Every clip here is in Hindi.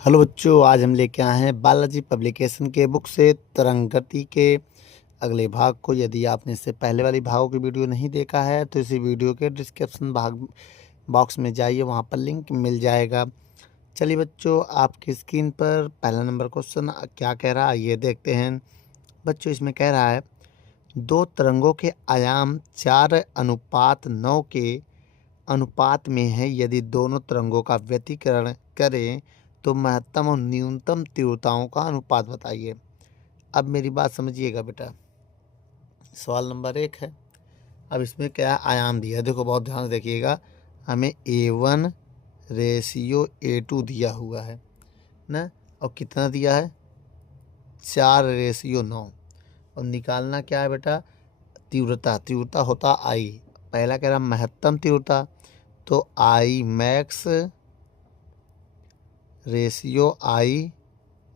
हेलो बच्चों, आज हम लेके आए हैं बालाजी पब्लिकेशन के बुक से तरंगति के अगले भाग को। यदि आपने इससे पहले वाली भागों की वीडियो नहीं देखा है तो इसी वीडियो के डिस्क्रिप्शन भाग बॉक्स में जाइए, वहां पर लिंक मिल जाएगा। चलिए बच्चों, आपकी स्क्रीन पर पहला नंबर क्वेश्चन क्या कह रहा है ये देखते हैं। बच्चों, इसमें कह रहा है दो तरंगों के आयाम 4:9 के अनुपात में है। यदि दोनों तरंगों का व्यतिकरण करें तो महत्तम और न्यूनतम तीव्रताओं का अनुपात बताइए। अब मेरी बात समझिएगा बेटा, सवाल नंबर 1 है। अब इसमें क्या आयाम दिया है, देखो बहुत ध्यान से देखिएगा। हमें A1 रेशियो A2 दिया हुआ है ना, और कितना दिया है 4:9। और निकालना क्या है बेटा, तीव्रता। तीव्रता होता I। पहला कह रहा महत्तम तीव्रता, तो I max ratio I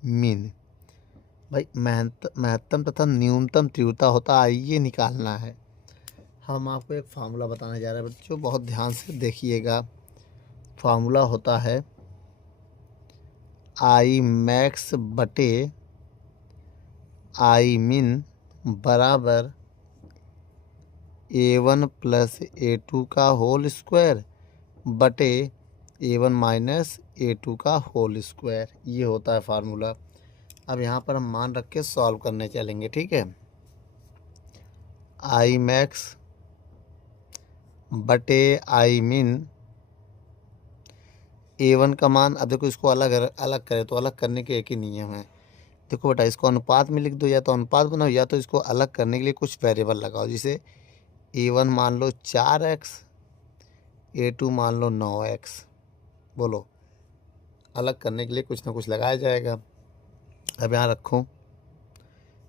mean. भाई महत्तम तथा न्यूनतम तीव्रता होता I, ये निकालना है। हम आपको एक फार्मूला बताने जा रहे हैं बच्चों, बहुत ध्यान से देखिएगा। फार्मूला होता है I मैक्स बटे I मीन बराबर A1 प्लस A2 का होल स्क्वायर बटे A1 माइनस A2 का होल स्क्वायर। ये होता है फार्मूला। अब यहाँ पर हम मान रख के सॉल्व करने चलेंगे, ठीक है। I मैक्स बटे I मीन A1 का मान। अब देखो इसको अलग अलग करें तो अलग करने के एक ही नियम है। देखो बेटा, इसको अनुपात में लिख दो, या तो अनुपात बनाओ या तो इसको अलग करने के लिए कुछ वेरिएबल लगाओ। जिसे A1 मान लो 4x, A2 मान लो 9x। बोलो, अलग करने के लिए कुछ ना कुछ लगाया जाएगा। अब यहाँ रखो,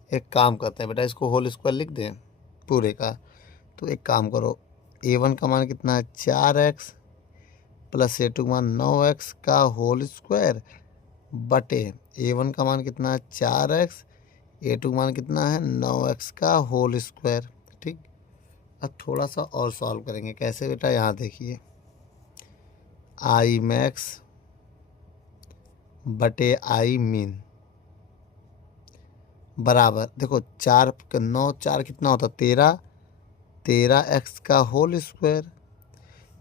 एक काम करते हैं बेटा, इसको होल स्क्वायर लिख दें पूरे का। तो एक काम करो, A1 का मान कितना है 4x प्लस A2 का मान 9x का होल स्क्वायर बटे A1 का मान कितना है 4x, A2 का मान कितना है 9x का होल स्क्वायर। ठीक। अब थोड़ा सा और सॉल्व करेंगे। कैसे बेटा, यहाँ देखिए, I मैक्स बटे I मीन बराबर, देखो 4 9 4 कितना होता 13, 13x का होल स्क्वायर।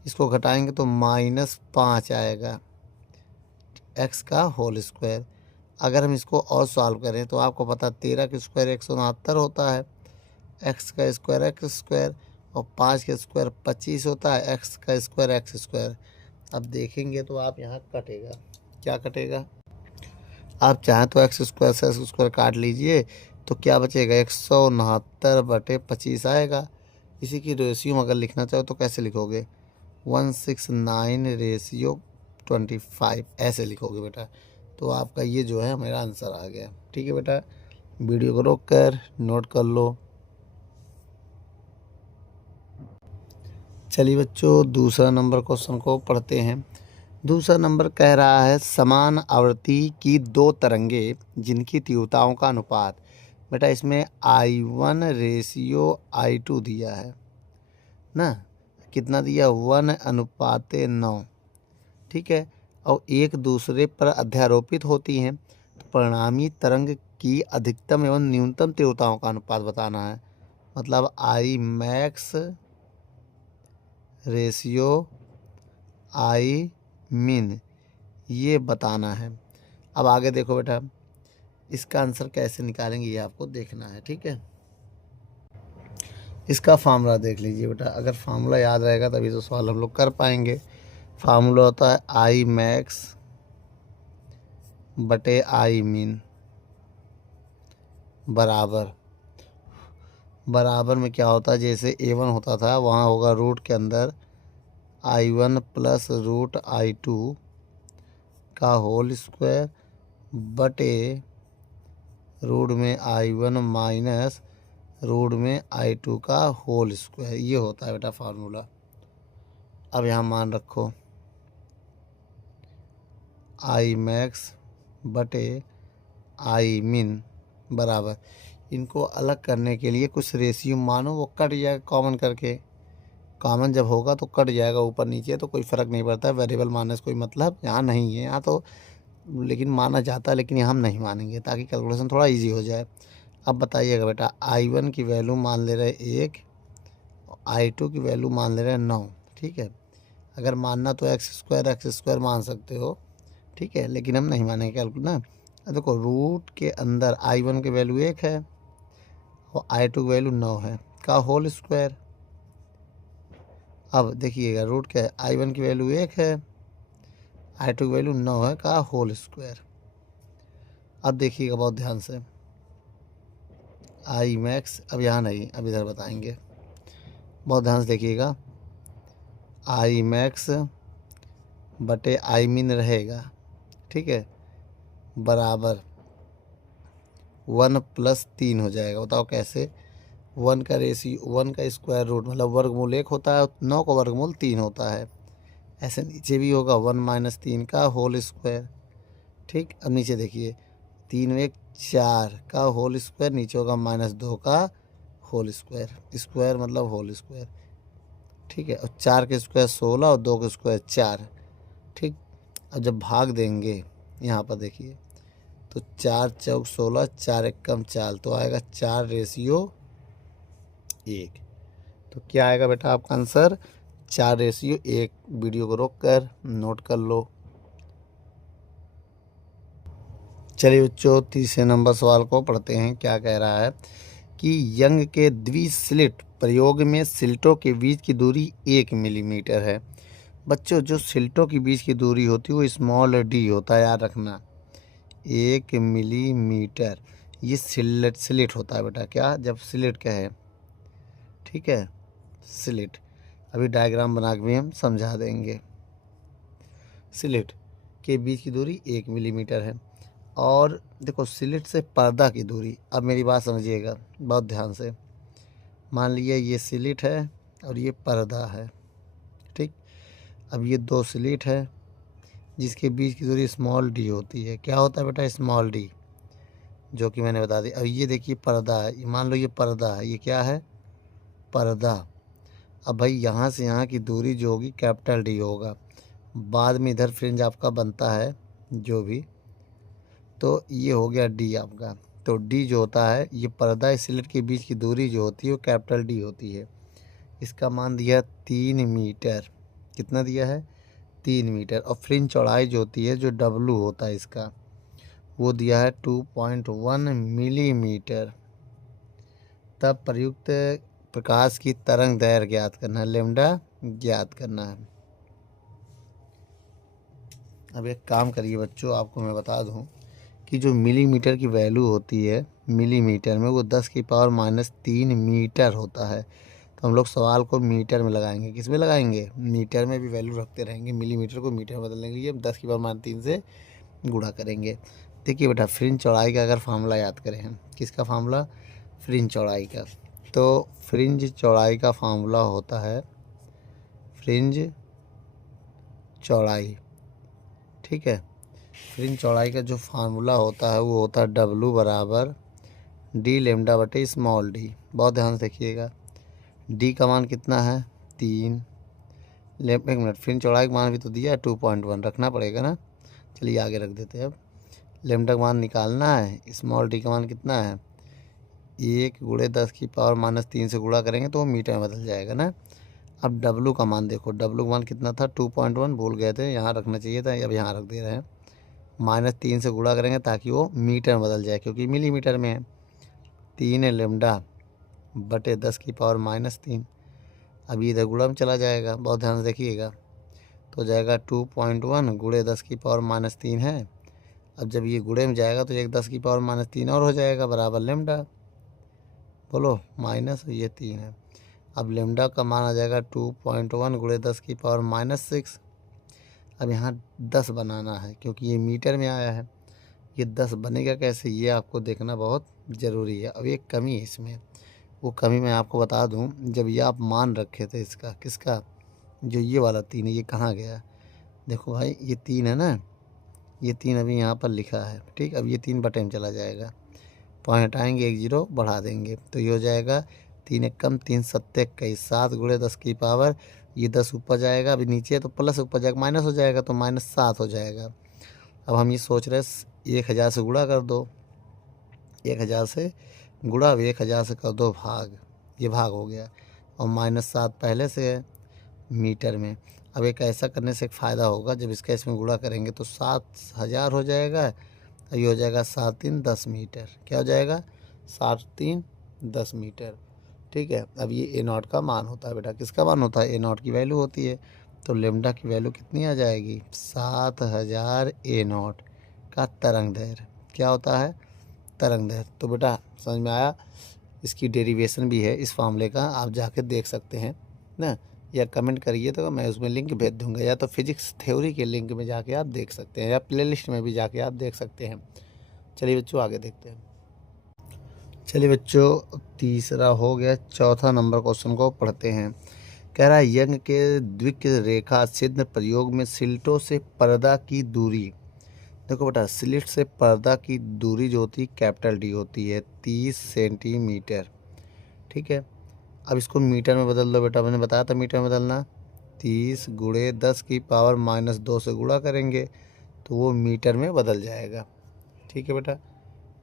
इसको घटाएंगे तो -5 आएगा, x का होल स्क्वायर। अगर हम इसको और सॉल्व करें तो आपको पता 13 का स्क्वायर 169 होता है, x का स्क्वायर x स्क्वायर, और 5 का स्क्वायर 25 होता है, x का स्क्वायर x स्क्वायर। अब देखेंगे तो आप यहाँ कटेगा, क्या कटेगा। आप चाहें तो x स्क्वायर से x स्क्वायर काट लीजिए, तो क्या बचेगा 169/25 आएगा। इसी की रेशियो अगर लिखना चाहो तो कैसे लिखोगे, 169/25 ऐसे लिखोगे बेटा। तो आपका ये जो है मेरा आंसर आ गया। ठीक है बेटा, वीडियो को रोक कर नोट कर लो। चलिए बच्चों, दूसरा नंबर क्वेश्चन को पढ़ते हैं। दूसरा नंबर कह रहा है समान आवृत्ति की दो तरंगे जिनकी तीव्रताओं का अनुपात। बेटा इसमें I1 रेशियो I2 दिया है ना, कितना दिया 1:9। ठीक है, और एक दूसरे पर अध्यारोपित होती हैं, तो परिणामी तरंग की अधिकतम एवं न्यूनतम तीव्रताओं का अनुपात बताना है। मतलब I max ratio I mean, ये बताना है। अब आगे देखो बेटा, इसका आंसर कैसे निकालेंगे ये आपको देखना है। ठीक है, इसका फार्मूला देख लीजिए बेटा। अगर फार्मूला याद रहेगा तभी तो सवाल हम लोग कर पाएंगे। फार्मूला होता है I मैक्स बटे I मीन बराबर, बराबर में क्या होता है, जैसे A1 होता था वहाँ होगा रूट के अंदर I1 प्लस रूट I2 का होल स्क्वायर बटे रूट में I1 माइनस रूट में I2 का होल स्क्वायर। ये होता है बेटा फार्मूला। अब यहाँ मान रखो I मैक्स बटे I मीन बराबर, इनको अलग करने के लिए कुछ रेशियो मानो, वो कट जाएगा कॉमन करके। कॉमन जब होगा तो कट जाएगा ऊपर नीचे, तो कोई फ़र्क नहीं पड़ता है। वेरिएबल मानने से कोई मतलब यहाँ नहीं है। यहाँ तो लेकिन माना जाता है, लेकिन हम नहीं मानेंगे ताकि कैलकुलेशन थोड़ा इजी हो जाए। अब बताइएगा बेटा, I1 की वैल्यू मान ले रहे 1, I2 की वैल्यू मान ले रहे हैं 9। ठीक है, अगर मानना तो x² मान सकते हो, ठीक है, लेकिन हम नहीं मानेंगे कैलकुलेट ना। अब देखो रूट के अंदर I1 की वैल्यू 1 है और I2 की वैल्यू 9 है का होल स्क्वायर। अब देखिएगा रूट क्या है, I1 की वैल्यू 1 है, I2 की वैल्यू 9 है का होल स्क्वायर। अब देखिएगा बहुत ध्यान से, आई मैक्स अब यहाँ नहीं, अब इधर बताएंगे, बहुत ध्यान से देखिएगा। आई मैक्स बटे आई मिन रहेगा, ठीक है, बराबर 1 + 3 हो जाएगा। बताओ कैसे? 1 का रेशियो, 1 का स्क्वायर रूट मतलब वर्गमूल 1 होता है, 9 का वर्गमूल 3 होता है। ऐसे नीचे भी होगा 1 - 3 का होल स्क्वायर। ठीक, अब नीचे देखिए 3 में 4 का होल स्क्वायर, नीचे होगा -2 का होल स्क्वायर, स्क्वायर मतलब होल स्क्वायर। ठीक है, और 4 के स्क्वायर 16 और 2 के स्क्वायर 4। ठीक, अब जब भाग देंगे यहाँ पर देखिए तो 4 चौक 16, 4 एकम 4, तो आएगा 4:1। तो क्या आएगा बेटा आपका आंसर? 4:1। वीडियो को रोक कर नोट कर लो। चलिए बच्चों, तीसरे नंबर सवाल को पढ़ते हैं। क्या कह रहा है कि यंग के द्विस्लिट प्रयोग में सिल्टों के बीच की दूरी 1 मिलीमीटर है। बच्चों, जो सिल्टों के बीच की दूरी होती है वो स्मॉल d होता है, याद रखना, 1 मिलीमीटर। ये स्लिट होता है बेटा, क्या? जब स्लिट का है, ठीक है, स्लिट। अभी डायग्राम बना के भी हम समझा देंगे। स्लिट के बीच की दूरी 1 मिलीमीटर है। और देखो स्लिट से पर्दा की दूरी, अब मेरी बात समझिएगा बहुत ध्यान से। मान लीजिए ये स्लिट है और ये पर्दा है, ठीक। अब ये 2 स्लिट है जिसके बीच की दूरी स्मॉल d होती है। क्या होता है बेटा? स्मॉल d, जो कि मैंने बता दी। अब ये देखिए पर्दा है, मान लो ये पर्दा है, ये क्या है? पर्दा। अब भाई यहाँ से यहाँ की दूरी जो होगी कैपिटल D होगा। बाद में इधर फ्रिंज आपका बनता है जो भी, तो ये हो गया D आपका। तो D जो होता है, ये पर्दा स्लिट के बीच की दूरी जो होती है वो कैपिटल D होती है। इसका मान दिया 3 मीटर। कितना दिया है? 3 मीटर। और फ्रिंज चौड़ाई जो होती है, जो W होता है इसका, वो दिया है 2.1 मिलीमीटर। तब प्रयुक्त प्रकाश की तरंग दैर्घ्य ज्ञात करना है, लेमडा ज्ञात करना है। अब एक काम करिए बच्चों, आपको मैं बता दूं कि जो मिलीमीटर की वैल्यू होती है मिलीमीटर में, वो 10⁻³ मीटर होता है। तो हम लोग सवाल को मीटर में लगाएंगे। किस में लगाएंगे? मीटर में भी वैल्यू रखते रहेंगे, मिलीमीटर को मीटर में बदल देंगे। ये 10⁻³ से गुणा करेंगे। देखिए बेटा, फ्रिंज चौड़ाई का अगर फार्मूला याद करें हम, किसका फार्मूला? फ्रिंज चौड़ाई का। तो फ्रिंज चौड़ाई का फार्मूला होता है फ्रिंज चौड़ाई, ठीक है। फ्रिंज चौड़ाई का जो फार्मूला होता है वो होता है W बराबर D लेमडा बटे स्मॉल d। बहुत ध्यान से देखिएगा, D का मान कितना है? 3। एक मिनट, फ्रिंज चौड़ाई का मान भी तो दिया है 2.1, रखना पड़ेगा ना। चलिए आगे रख देते हैं। अब लेमडा का मान निकालना है, स्मॉल d का मान कितना है? 1 × 10⁻³ से गुणा करेंगे तो वो मीटर में बदल जाएगा ना। अब W का मान देखो, W का मान कितना था? 2.1, भूल गए थे, यहाँ रखना चाहिए था, अब यहाँ रख दे रहे हैं। -3 से गुणा करेंगे ताकि वो मीटर में बदल जाए, क्योंकि मिलीमीटर में है। 3 लेमडा बटे 10⁻³ अभी इधर गुणा में चला जाएगा, बहुत ध्यान से देखिएगा। तो हो जाएगा 2.1 × 10⁻³ है। अब जब ये गुणे में जाएगा तो एक 10⁻³ और हो जाएगा, बराबर लेमडा। बोलो माइनस, ये 3 है। अब लेमडा का मान आ जाएगा 2.1 × 10⁻⁶। अब यहाँ 10 बनाना है क्योंकि ये मीटर में आया है। ये 10 बनेगा कैसे, ये आपको देखना बहुत ज़रूरी है। अब एक कमी है इसमें, वो कमी मैं आपको बता दूं। जब ये आप मान रखे थे इसका, किसका? जो ये वाला 3 है, ये कहाँ गया? देखो भाई, ये 3 है ना, ये 3 अभी यहाँ पर लिखा है, ठीक। अब ये 3 बटे में चला जाएगा, पॉइंट हटाएंगे, 1 0 बढ़ा देंगे, तो ये हो जाएगा 3 एकम 3 7 21, 7 × 10⁻, ये 10 ऊपर जाएगा, अभी नीचे है तो प्लस ऊपर जाएगा, माइनस हो जाएगा तो -7 हो जाएगा। अब हम ये सोच रहे 1000 से गुणा कर दो, 1000 से गुणा, अब 1000 से कर दो भाग, ये भाग हो गया, और -7 पहले से है मीटर में। अब एक ऐसा करने से एक फ़ायदा होगा, जब इसका इसमें गुणा करेंगे तो 7000 हो जाएगा, और ये हो जाएगा 7 3 10 मीटर। क्या हो जाएगा? 7 3 10 मीटर। ठीक है। अब ये ए नॉट का मान होता है बेटा, किसका मान होता है? ए नॉट की वैल्यू होती है। तो लेमडा की वैल्यू कितनी आ जाएगी? 7000 ए नॉट का तरंग दैर्घ्य। क्या होता है? तरंग दैर्घ्य। तो बेटा समझ में आया? इसकी डेरिवेशन भी है इस फॉर्मूले का, आप जाके देख सकते हैं ना, या कमेंट करिए तो मैं उसमें लिंक भेज दूंगा, या तो फिजिक्स थ्योरी के लिंक में जाके आप देख सकते हैं, या प्लेलिस्ट में भी जाके आप देख सकते हैं। चलिए बच्चों आगे देखते हैं। चलिए बच्चों तीसरा हो गया, चौथा नंबर क्वेश्चन को पढ़ते हैं। कह रहा है यंग के द्विक रेखा छिद्र प्रयोग में सिल्टों से पर्दा की दूरी। देखो बेटा, स्लिट से पर्दा की दूरी जो होती है कैपिटल डी होती है 30 सेंटीमीटर। ठीक है। अब इसको मीटर में बदल दो बेटा, मैंने बताया था मीटर में बदलना। 30 गुणे 10 की पावर -2 से गुणा करेंगे तो वो मीटर में बदल जाएगा। ठीक है बेटा।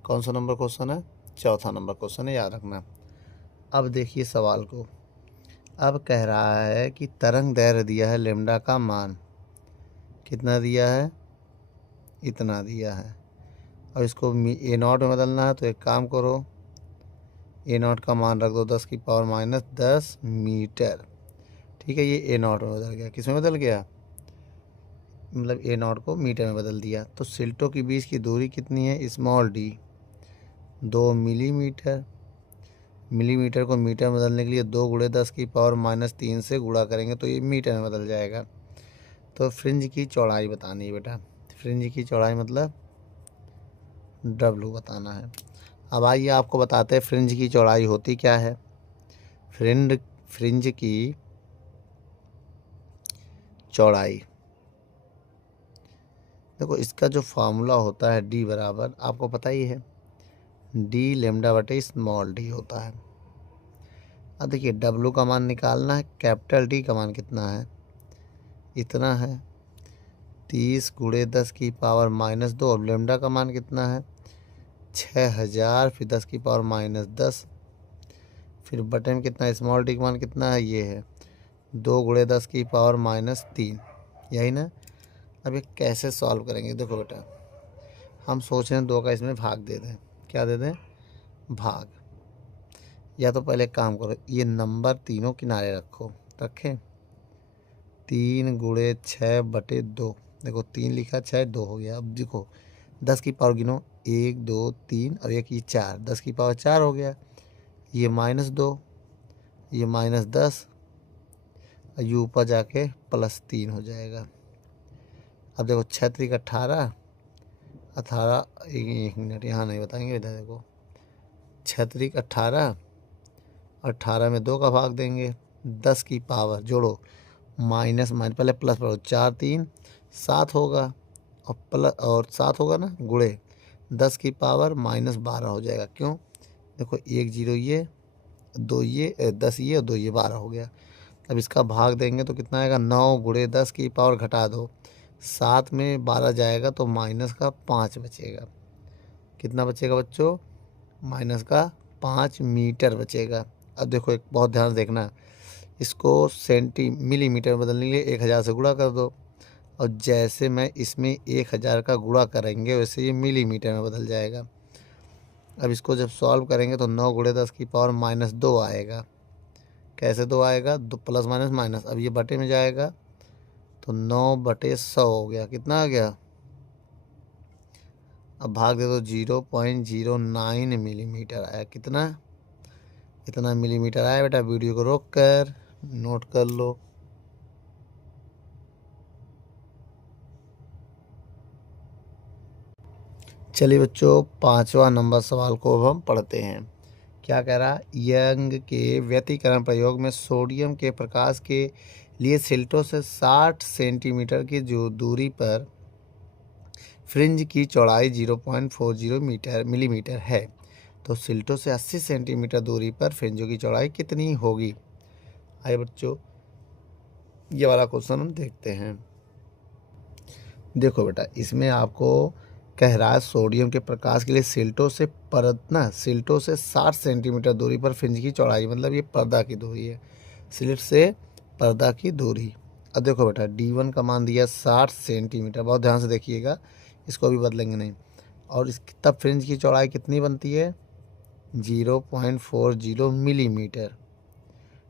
कौन सा नंबर क्वेश्चन है? चौथा नंबर क्वेश्चन है, याद रखना। अब देखिए सवाल को। अब कह रहा है कि तरंग दैर्घ्य दिया है, लेमडा का मान कितना दिया है? इतना दिया है। और इसको ए नॉट में बदलना है, तो एक काम करो, ए नॉट का मान रख दो 10 की पावर -10 मीटर। ठीक है। ये ए नॉट में बदल गया, किस में बदल गया? मतलब ए नॉट को मीटर में बदल दिया। तो सिल्टों के बीच की दूरी कितनी है? Small D 2 millimetre. मिलीमीटर को मीटर में बदलने के लिए 2 गुणे 10 की पावर -3 से गुणा करेंगे तो ये मीटर में बदल जाएगा। तो फ्रिंज की चौड़ाई बतानी है बेटा, फ्रिंज की चौड़ाई मतलब डब्लू बताना है। अब आइए आपको बताते हैं फ्रिंज की चौड़ाई होती क्या है। फ्रिंज की चौड़ाई, देखो इसका जो फार्मूला होता है डी बराबर, आपको पता ही है, डी लेमडा बटे स्मॉल डी होता है। अब देखिए डब्लू का मान निकालना है, कैपिटल डी का मान कितना है? इतना है 30 गुणे 10 की पावर -2, और लेमडा का मान कितना है? 6000, फिर 10 की पावर -10, फिर बटे में कितना? स्मॉल डी का मान कितना है? ये है 2 गुणे 10 की पावर -3, यही ना। अब ये कैसे सॉल्व करेंगे? देखो बेटा, हम सोच रहे हैं 2 का इसमें भाग दे दें। क्या दे दें? भाग। या तो पहले एक काम करो, ये नंबर तीनों किनारे रखो, रखें। 3 गुणे 6 बटे 2, देखो 3 लिखा, 6 2 हो गया। अब देखो 10 की पावर गिनो, 1 2 3 और एक ये 4, 10 की पावर 4 हो गया। ये -2, ये -10, और ये ऊपर जाके +3 हो जाएगा। अब देखो 6 3 18, 18, एक मिनट यहाँ नहीं बताएंगे, इधर देखो 6 3 18, 18 में 2 का भाग देंगे, 10 की पावर जोड़ो, माइनस माइनस पहले प्लस पढ़ो, 4 3 7 होगा, और प्लस और 7 होगा ना, गुणे 10 की पावर -12 हो जाएगा। क्यों? देखो 1 0 ये, 2 ये, 10 ये और 2 ये, 12 हो गया। अब इसका भाग देंगे तो कितना आएगा? 9 गुणे 10 की पावर घटा दो, 7 में 12 जाएगा तो माइनस का 5 बचेगा। कितना बचेगा बच्चों? माइनस का 5 मीटर बचेगा। अब देखो एक बहुत ध्यान से देखना, इसको मिलीमीटर में बदलने के लिए 1000 से गुणा कर दो, और जैसे मैं इसमें 1000 का गुणा करेंगे वैसे ये मिलीमीटर में बदल जाएगा। अब इसको जब सॉल्व करेंगे तो 9 गुणे 10 की पावर -2 आएगा। कैसे 2 आएगा? 2 प्लस माइनस माइनस, अब ये बटे में जाएगा तो 9 बटे 100 हो गया। कितना आ गया? अब भाग दे दो, 0.09 मिलीमीटर आया। कितना? इतना मिलीमीटर आया बेटा। वीडियो को रोक कर नोट कर लो। चलिए बच्चों 5वां नंबर सवाल को अब हम पढ़ते हैं। क्या कह रहा? यंग के व्यतिकरण प्रयोग में सोडियम के प्रकाश के लिए सिल्टों से 60 सेंटीमीटर की जो दूरी पर फ्रिंज की चौड़ाई 0.40 मिलीमीटर है, तो सिल्टों से 80 सेंटीमीटर दूरी पर फ्रिंजों की चौड़ाई कितनी होगी? आइए बच्चों ये वाला क्वेश्चन हम देखते हैं। देखो बेटा, इसमें आपको कह रहा है सोडियम के प्रकाश के लिए सिल्टों से 60 सेंटीमीटर दूरी पर फ्रिंज की चौड़ाई, मतलब ये पर्दा की दूरी है, स्लिट से पर्दा की दूरी। अब देखो बेटा, D1 का मान दिया 60 सेंटीमीटर, बहुत ध्यान से देखिएगा, इसको भी बदलेंगे नहीं। और इस तब फ्रिंज की चौड़ाई कितनी बनती है? 0.40 मिलीमीटर।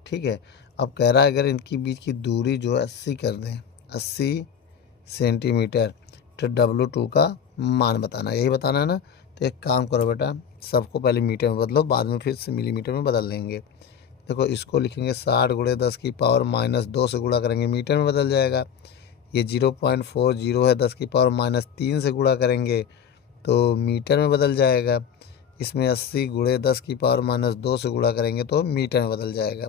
ठीक है। अब कह रहा है अगर इनकी बीच की दूरी जो है 80 कर दें, 80 सेंटीमीटर, तो W2 का मान बताना, यही बताना है ना। तो एक काम करो बेटा, सबको पहले मीटर में बदलो, बाद में फिर से मिलीमीटर में बदल लेंगे। देखो, इसको लिखेंगे 60 गुणे 10 की पावर माइनस 2 से गुणा करेंगे, मीटर में बदल जाएगा। ये 0.40 है, 10 की पावर माइनस 3 से गुणा करेंगे तो मीटर में बदल जाएगा। इसमें 80 गुणे 10 की पावर माइनस 2 से गुणा करेंगे तो मीटर में बदल जाएगा।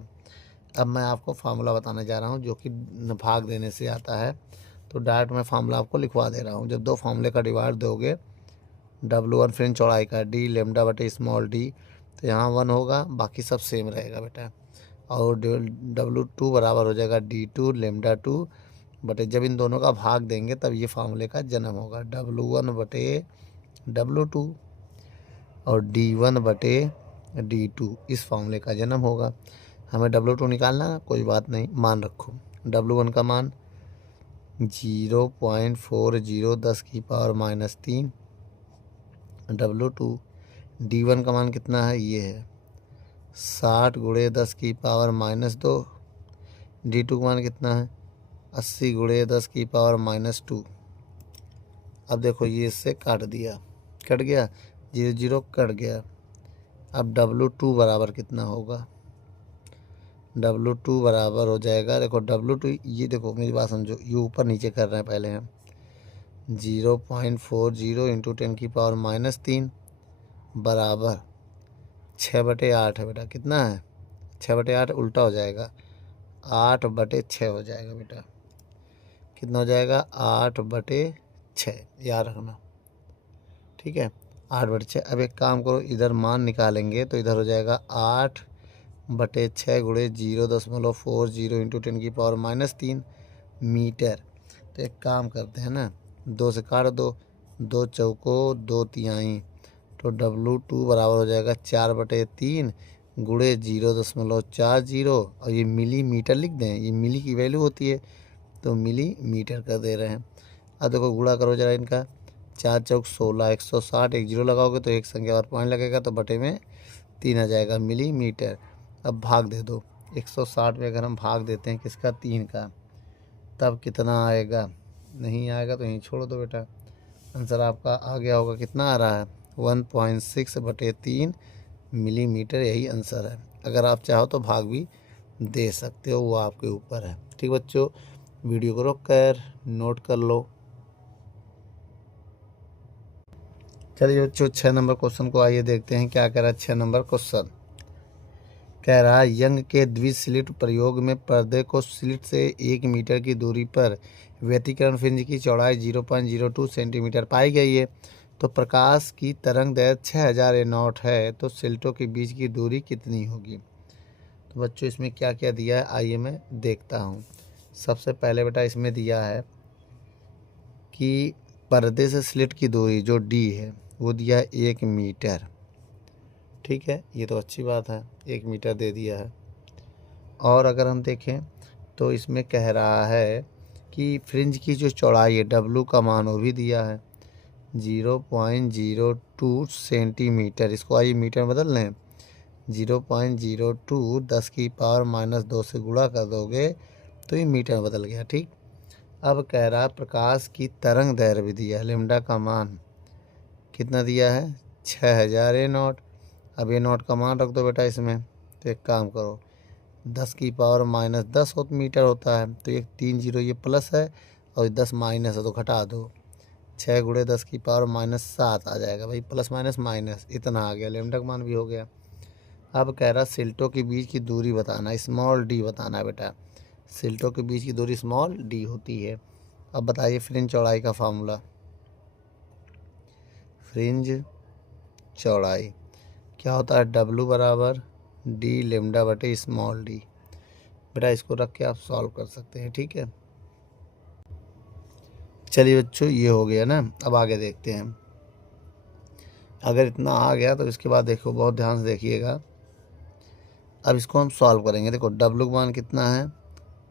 अब मैं आपको फार्मूला बताने जा रहा हूँ जो कि भाग देने से आता है, तो डायरेक्ट मैं फार्मूला आपको लिखवा दे रहा हूँ। जब दो फार्मूले का डिवाइड दोगे, W1 फ्रिंज चौड़ाई का, D लेमडा बटे स्मॉल d, तो यहाँ 1 होगा, बाकी सब सेम रहेगा बेटा। और W2 बराबर हो जाएगा D2 लेमडा 2 बटे, जब इन दोनों का भाग देंगे तब ये फार्मूले का जन्म होगा, W1 बटे W2 और D1 बटे D2, इस फार्मूले का जन्म होगा। हमें W2 निकालना है, कोई बात नहीं, मान रखो। W1 का मान 0.40 10 की पावर माइनस 3, W2। D1 का मान कितना है? ये है 60 गुणे 10 की पावर माइनस 2। D2 का मान कितना है? 80 गुणे 10 की पावर माइनस 2। अब देखो, ये इससे काट दिया, कट गया, 0 0 कट गया। अब W2 बराबर कितना होगा? W2 बराबर हो जाएगा, देखो W2, ये देखो मेरी बात समझो, ये ऊपर नीचे कर रहे हैं पहले हम। 0.40 इंटू 10 की पावर माइनस 3 बराबर 6/8 है बेटा। कितना है? 6/8, उल्टा हो जाएगा, 8/6 हो जाएगा बेटा। कितना हो जाएगा? 8/6, याद रखना, ठीक है, 8/6। अब एक काम करो, इधर मान निकालेंगे तो इधर हो जाएगा 8/6 गुणे 0.40 इंटू 10 की पावर माइनस 3 मीटर। तो एक काम करते हैं ना, 2 से काट दो, 2 चौको 2 तिहाई, तो W2 बराबर हो जाएगा 4/3 गुणे 0.40, और ये मिलीमीटर लिख दें, ये मिली की वैल्यू होती है तो मिलीमीटर कर दे रहे हैं। अब देखो, गुणा करो जरा इनका, 4 चौक 16, 160, एक जीरो लगाओगे तो एक संख्या और पॉइंट लगेगा, तो बटे में 3 आ जाएगा मिलीमीटर। अब भाग दे दो, 160 में अगर हम भाग देते हैं किसका? 3 का, तब कितना आएगा? नहीं आएगा तो यहीं छोड़ दो बेटा। आंसर आपका आ गया होगा, कितना आ रहा है? 1.6/3 मिलीमीटर, यही आंसर है। अगर आप चाहो तो भाग भी दे सकते हो, वो आपके ऊपर है। ठीक बच्चों, वीडियो को रोक कर नोट कर लो। चलिए बच्चों, 6 नंबर क्वेश्चन को आइए देखते हैं क्या कह रहा है। 6 नंबर क्वेश्चन कह रहा है, यंग के द्विस्लिट प्रयोग में पर्दे को स्लिट से 1 मीटर की दूरी पर व्यतिकरण फ्रिंज की चौड़ाई 0.02 सेंटीमीटर पाई गई है। तो प्रकाश की तरंग दैर्घ्य 6000 A0 है, तो स्लिटों के बीच की दूरी कितनी होगी? तो बच्चों, इसमें क्या क्या दिया है आइए मैं देखता हूँ। सबसे पहले बेटा इसमें दिया है कि पर्दे से स्लिट की दूरी जो D है वो दिया है 1 मीटर। ठीक है, ये तो अच्छी बात है, 1 मीटर दे दिया है। और अगर हम देखें तो इसमें कह रहा है कि फ्रिंज की जो चौड़ाई है W का मान वो भी दिया है 0.02 सेंटीमीटर। इसको आइए मीटर में बदल लें, 0.02 10 की पावर माइनस 2 से गुणा कर दोगे तो ये मीटर में बदल गया। ठीक। अब कह रहा है प्रकाश की तरंग दैर्घ्य भी दिया है, लेमडा का मान कितना दिया है? 6000 A0। अब A0 का मान रख दो बेटा इसमें, तो एक काम करो, 10 की पावर माइनस 10 मीटर होता है, तो एक 3 जीरो ये प्लस है और 10 माइनस है तो घटा दो, 6 गुणे 10 की पावर माइनस 7 आ जाएगा भाई, प्लस माइनस माइनस इतना आ गया, लेमडा का मान भी हो गया। अब कह रहा सिल्टों के बीच की दूरी बताना, स्मॉल d बताना है बेटा। सिल्टों के बीच की दूरी स्मॉल d होती है। अब बताइए फ्रिंज चौड़ाई का फार्मूला। फ्रिंज चौड़ाई क्या होता है? W बराबर D लेमडा बटे स्मॉल d। बेटा इसको रख के आप सॉल्व कर सकते हैं। ठीक है, चलिए बच्चों, ये हो गया ना। अब आगे देखते हैं। अगर इतना आ गया तो इसके बाद देखो, बहुत ध्यान से देखिएगा। अब इसको हम सॉल्व करेंगे। देखो डब्लू का मान कितना है,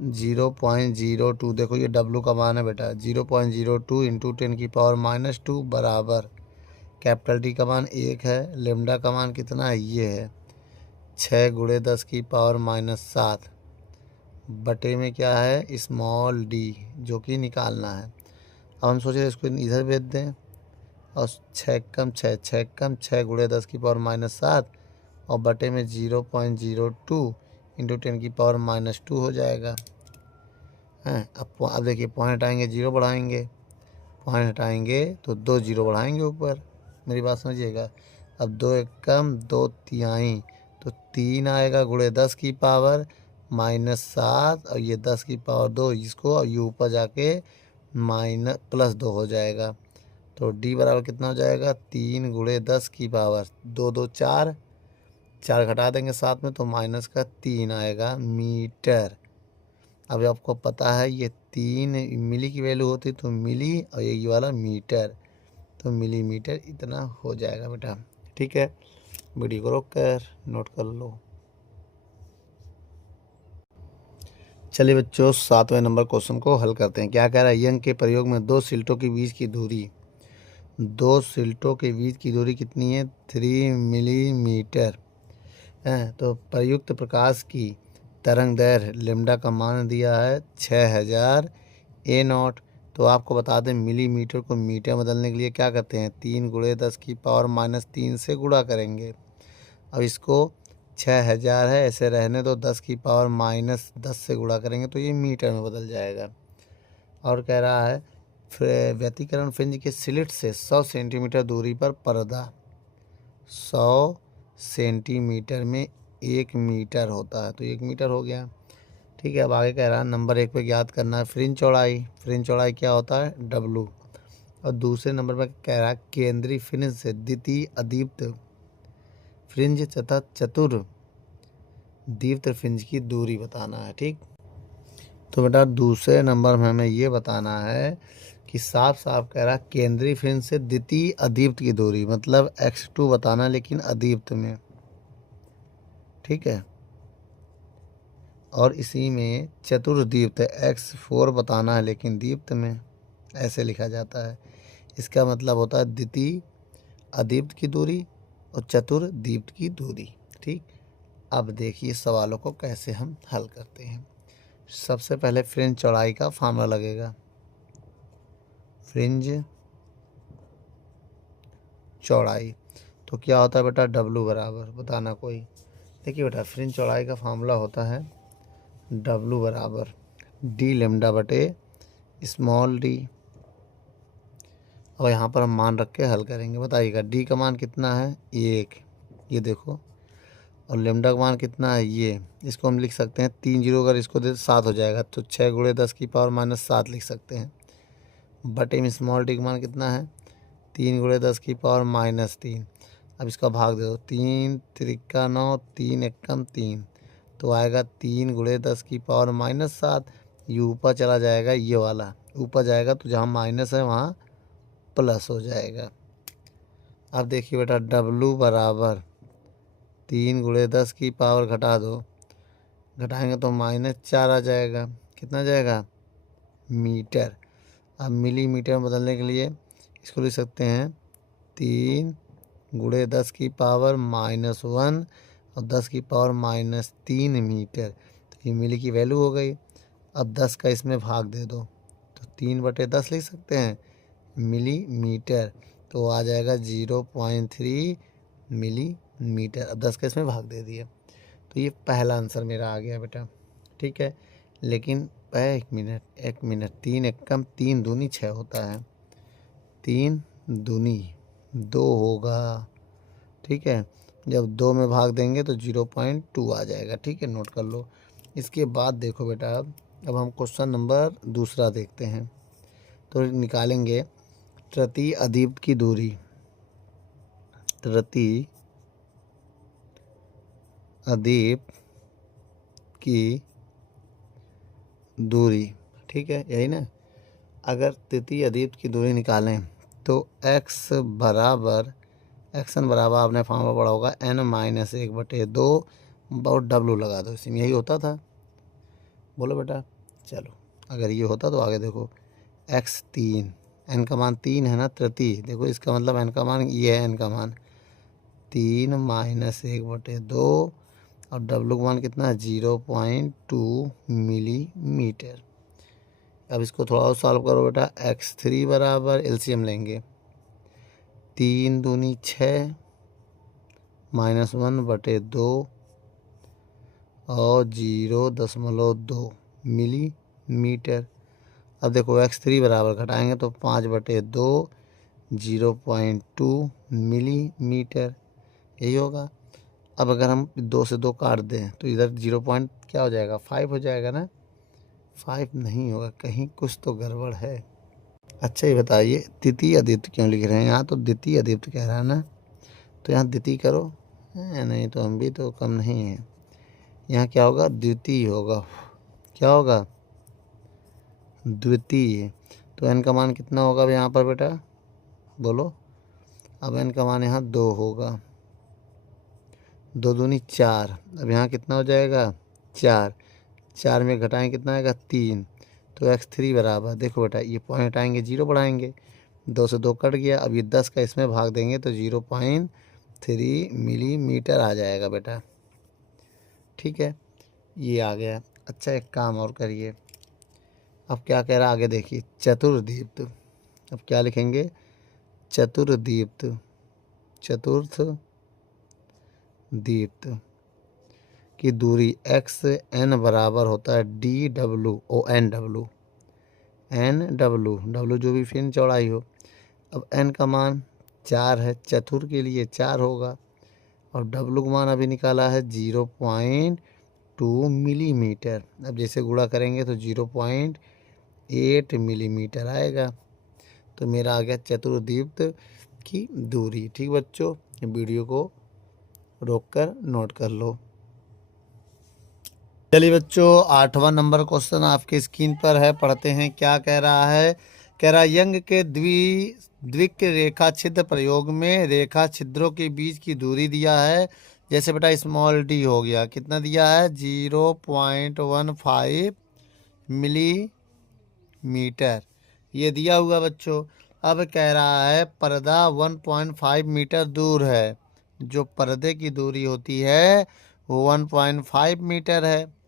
0.02। देखो ये डब्लू का मान है बेटा, 0.02 इंटू 10⁻⁻2 बराबर कैपिटल डी का मान 1 है। लेमडा का मान कितना है, ये है 6 गुणे 10⁻⁻7 बटे में क्या है, स्मॉल डी, जो कि निकालना है। अब हम सोचे इसको इधर भेज दें, और 6 कम 6, 6 कम 6 गुणे 10⁻⁻7 और बटे में 0.02 इंटू 10⁻⁻2 हो जाएगा। हैं, अब देखिए पॉइंट हटाएंगे, जीरो बढ़ाएंगे, पॉइंट हटाएंगे तो 2 जीरो बढ़ाएंगे ऊपर। मेरी बात समझिएगा। अब 2 एक कम 2 तिहाई, तो 3 आएगा गुणे 10⁻⁻7 और ये 10⁻2 इसको, और ये ऊपर जाके +2 हो जाएगा। तो डी बराबर कितना हो जाएगा, 3 गुणे 10⁻, 2 2 4, 4 घटा देंगे साथ में तो -3 आएगा मीटर। अब आपको पता है ये 3 मिली की वैल्यू होती तो मिली, और ये वाला मीटर, तो मिलीमीटर इतना हो जाएगा बेटा। ठीक है, वीडियो को रोक कर नोट कर लो। चलिए बच्चों, 7वें नंबर क्वेश्चन को हल करते हैं। क्या कह रहा है, यंग के प्रयोग में दो सिल्टों के बीच की दूरी, दो सिल्टों के बीच की दूरी कितनी है, 3 मिलीमीटर है। तो प्रयुक्त प्रकाश की तरंग दैर्घ्य लेमडा का मान दिया है 6000 A0। तो आपको बता दें मिलीमीटर को मीटर बदलने के लिए क्या करते हैं, 3 गुणे 10⁻³ से गुणा करेंगे। अब इसको 6000 है ऐसे रहने दो, 10⁻−10 से गुणा करेंगे तो ये मीटर में बदल जाएगा। और कह रहा है व्यतिकरण फ्रिंज के स्लिट से 100 सेंटीमीटर दूरी पर पर्दा, 100 सेंटीमीटर में 1 मीटर होता है, तो 1 मीटर हो गया। ठीक है, अब आगे कह रहा है नंबर 1 पे ज्ञात करना है फ्रिंज चौड़ाई। फ्रिंज चौड़ाई क्या होता है, W। और दूसरे नंबर पर कह रहा है केंद्रीय फ्रिंज से द्वितीय अदीप्त फ्रिंज तथा चतुर दीप्त फ्रिंज की दूरी बताना है। ठीक, तो बेटा दूसरे नंबर में हमें ये बताना है कि साफ साफ कह रहा है केंद्रीय फ्रिंज से द्वितीय अदीप्त की दूरी, मतलब x2 बताना, लेकिन अदीप्त में। ठीक है, और इसी में चतुर्दीप्त x4 बताना है, लेकिन दीप्त में ऐसे लिखा जाता है। इसका मतलब होता है द्वितीय अदीप्त की दूरी और चतुर्दीप्त की दूरी। ठीक, अब देखिए सवालों को कैसे हम हल करते हैं। सबसे पहले फ्रिंज चौड़ाई का फार्मूला लगेगा। फ्रिंज चौड़ाई तो क्या होता है बेटा, W बराबर बताना कोई। देखिए बेटा फ्रिंज चौड़ाई का फार्मूला होता है W बराबर डी लेमडा बटे स्मॉल डी। और यहाँ पर हम मान रख के हल करेंगे। बताइएगा डी का मान कितना है, 1, ये देखो, और लेमडा का मान कितना है, ये। इसको हम लिख सकते हैं 3 जीरो, अगर इसको दे 7 हो जाएगा, तो 6 गुणे 10⁻⁻7 लिख सकते हैं। बटे में स्मॉल डी का मान कितना है, 3 गुणे 10⁻−3। अब इसका भाग दे दो, 3 त्रिका 9, 3 एकम 3, तो आएगा 3 गुणे 10⁻−7। ये ऊपर चला जाएगा, ये वाला ऊपर जाएगा तो जहाँ माइनस है वहाँ प्लस हो जाएगा। अब देखिए बेटा W बराबर 3 गुणे 10 घटा दो, घटाएंगे तो -4 आ जाएगा। कितना जाएगा, मीटर। अब मिलीमीटर में बदलने के लिए इसको लिख सकते हैं 3 गुणे 10⁻−1 और 10⁻−3 मीटर, तो ये मिली की वैल्यू हो गई। अब 10 का इसमें भाग दे दो, तो 3/10 लिख सकते हैं मिलीमीटर, तो आ जाएगा 0.3 मिलीमीटर। अब 10 का इसमें भाग दे दिया, तो ये पहला आंसर मेरा आ गया बेटा। ठीक है, लेकिन एक मिनट 3 एकम 3 दूनी 6 होता है, 3 दूनी 2 होगा। ठीक है, जब 2 में भाग देंगे तो 0.2 आ जाएगा। ठीक है, नोट कर लो। इसके बाद देखो बेटा, अब हम क्वेश्चन नंबर दूसरा देखते हैं। तो निकालेंगे तृतीय अदीप्त की दूरी, तृतीय अदीप्त की दूरी। ठीक है, यही ना। अगर तृतीय अदीप्त की दूरी निकालें तो एक्स बराबर एक्सन बराबर आपने फॉर्मूला पढ़ा होगा n-1/2 और डब्लू लगा दो, इसमें यही होता था। बोलो बेटा। चलो अगर ये होता तो आगे देखो एक्स 3, एन का मान 3 है ना तृतीय, देखो इसका मतलब एन का मान ये है, एन का मान 3-1/2 और डब्लू का मान कितना है 0.2 मिलीमीटर। अब इसको थोड़ा और सॉल्व करो बेटा। x3 बराबर एलसीएम लेंगे 3 दूनी 6 -1/2 और 0.2 मिलीमीटर। अब देखो x3 बराबर घटाएंगे तो 5/2 0.2 मिलीमीटर, यही होगा। अब अगर हम 2 से 2 काट दें तो इधर 0 पॉइंट क्या हो जाएगा 5 हो जाएगा ना। 5 नहीं होगा, कहीं कुछ तो गड़बड़ है। अच्छा ये बताइए द्वितीय अदीप्त क्यों लिख रहे हैं, यहाँ तो द्वितीय अदीप्त कह रहा है ना, तो यहाँ द्वितीय करो। नहीं तो हम भी तो कम नहीं हैं, यहाँ क्या होगा द्वितीय होगा। क्या होगा द्वितीय। तो n का मान कितना होगा अब यहाँ पर बेटा बोलो। अब n का मान यहाँ 2 होगा, 2 दूनी 4। अब यहाँ कितना हो जाएगा 4, 4 में घटाएं कितना आएगा 3। तो x3 बराबर देखो बेटा ये पॉइंट हटाएंगे 0 बढ़ाएंगे, 2 से 2 कट गया। अब ये 10 का इसमें भाग देंगे तो 0.3 मिलीमीटर आ जाएगा बेटा। ठीक है ये आ गया। अच्छा एक काम और करिए, अब क्या कह रहा है आगे देखिए चतुर्दीप्त। अब क्या लिखेंगे चतुर्दीप्त, चतुर्थ दीप्त की दूरी एक्स एन बराबर होता है DW डब्लू जो भी फिर चौड़ाई हो। अब एन का मान 4 है, चतुर के लिए 4 होगा और डब्लू का मान अभी निकाला है 0.2 मिलीमीटर। अब जैसे गुणा करेंगे तो 0.8 मिलीमीटर आएगा। तो मेरा आ गया चतुर्दीप्त की दूरी। ठीक बच्चों वीडियो को रोककर नोट कर लो। चलिए बच्चों 8वां नंबर क्वेश्चन आपके स्क्रीन पर है, पढ़ते हैं क्या कह रहा है। कह रहा है यंग के द्विक रेखा छिद्र प्रयोग में रेखा छिद्रों के बीच की दूरी दिया है। जैसे बेटा स्मॉल डी हो गया, कितना दिया है 0.15 मिलीमीटर, ये दिया हुआ बच्चों। अब कह रहा है पर्दा 1.5 मीटर दूर है, जो पर्दे की दूरी होती है वो 1.5 मीटर है।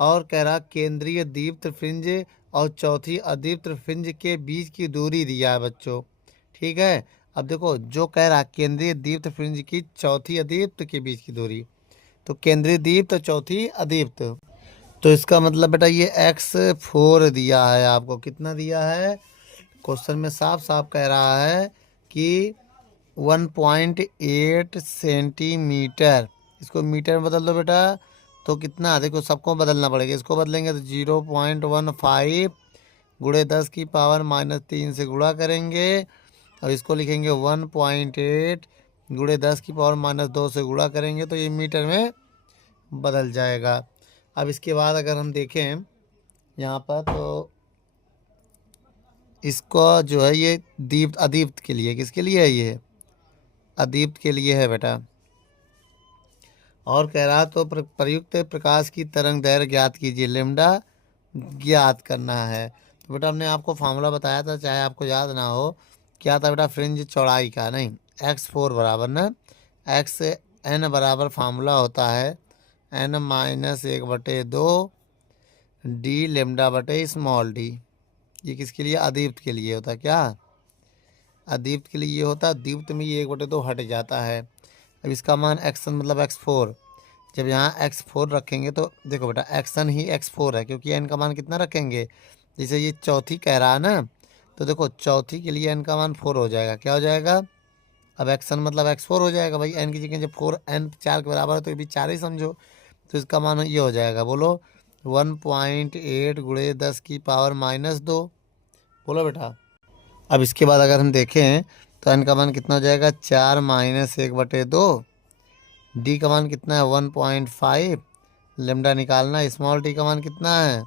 और कह रहा केंद्रीय दीप्त फ्रिंज और चौथी अदीप्त फ्रिंज के बीच की दूरी दिया है बच्चों। ठीक है अब देखो जो कह रहा केंद्रीय दीप्त फ्रिंज की चौथी अदीप्त के बीच की दूरी, तो केंद्रीय दीप्त चौथी अदीप्त, तो इसका मतलब बेटा ये x4 दिया है आपको। कितना दिया है क्वेश्चन में साफ साफ कह रहा है कि 1.8 सेंटीमीटर। इसको मीटर में बदल दो बेटा तो कितना, देखो सबको बदलना पड़ेगा। इसको बदलेंगे तो 0.15 गुणे 10 की पावर -3 से गुणा करेंगे और इसको लिखेंगे 1.8 गुणे 10 की पावर -2 से गुणा करेंगे तो ये मीटर में बदल जाएगा। अब इसके बाद अगर हम देखें यहाँ पर तो इसको जो है ये दीप्त अदीप्त के लिए, किसके लिए है ये अदीप्त के लिए है बेटा। और कह रहा तो प्रयुक्त प्रकाश की तरंग दैर्घ्य ज्ञात कीजिए, लेमडा ज्ञात करना है। तो बेटा हमने आपको फार्मूला बताया था, चाहे आपको याद ना हो क्या था बेटा फ्रिंज चौड़ाई का, नहीं x4 बराबर ना एक्स एन बराबर फार्मूला होता है n-1/2 डी लेमडा बटे स्मॉल डी। ये किसके लिए अदीप्त के लिए होता है, क्या अदीप्त के लिए ये होता है। दीप्त में ये 1/2 हट जाता है। अब इसका मान एक्सन मतलब x4, जब यहाँ x4 रखेंगे तो देखो बेटा एक्सन ही x4 है क्योंकि n का मान कितना रखेंगे, जैसे ये चौथी कह रहा है ना, तो देखो चौथी के लिए n का मान 4 हो जाएगा। क्या हो जाएगा अब एक्सन मतलब x4 हो जाएगा भाई, n की जगह जब 4 n 4 के बराबर है तो ये भी 4 ही समझो, तो इसका मान ये हो जाएगा बोलो 1.8 गुणे 10 की पावर -2। बोलो बेटा। अब इसके बाद अगर हम देखें तो n का मान कितना हो जाएगा 4 - 1/2, डी का मान कितना है 1.5, लेमडा निकालना, स्मॉल डी का मान कितना है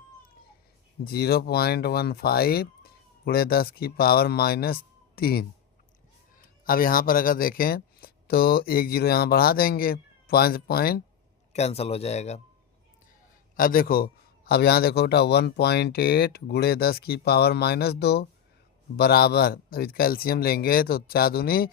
0.15 गुणे 10 की पावर -3। अब यहाँ पर अगर देखें तो एक जीरो यहाँ बढ़ा देंगे, पॉइंट पॉइंट कैंसिल हो जाएगा। अब देखो, अब यहाँ देखो बेटा 1.8 गुणे 10 की पावर -2 बराबर, अब इसका एलसीएम लेंगे तो 4 दूनी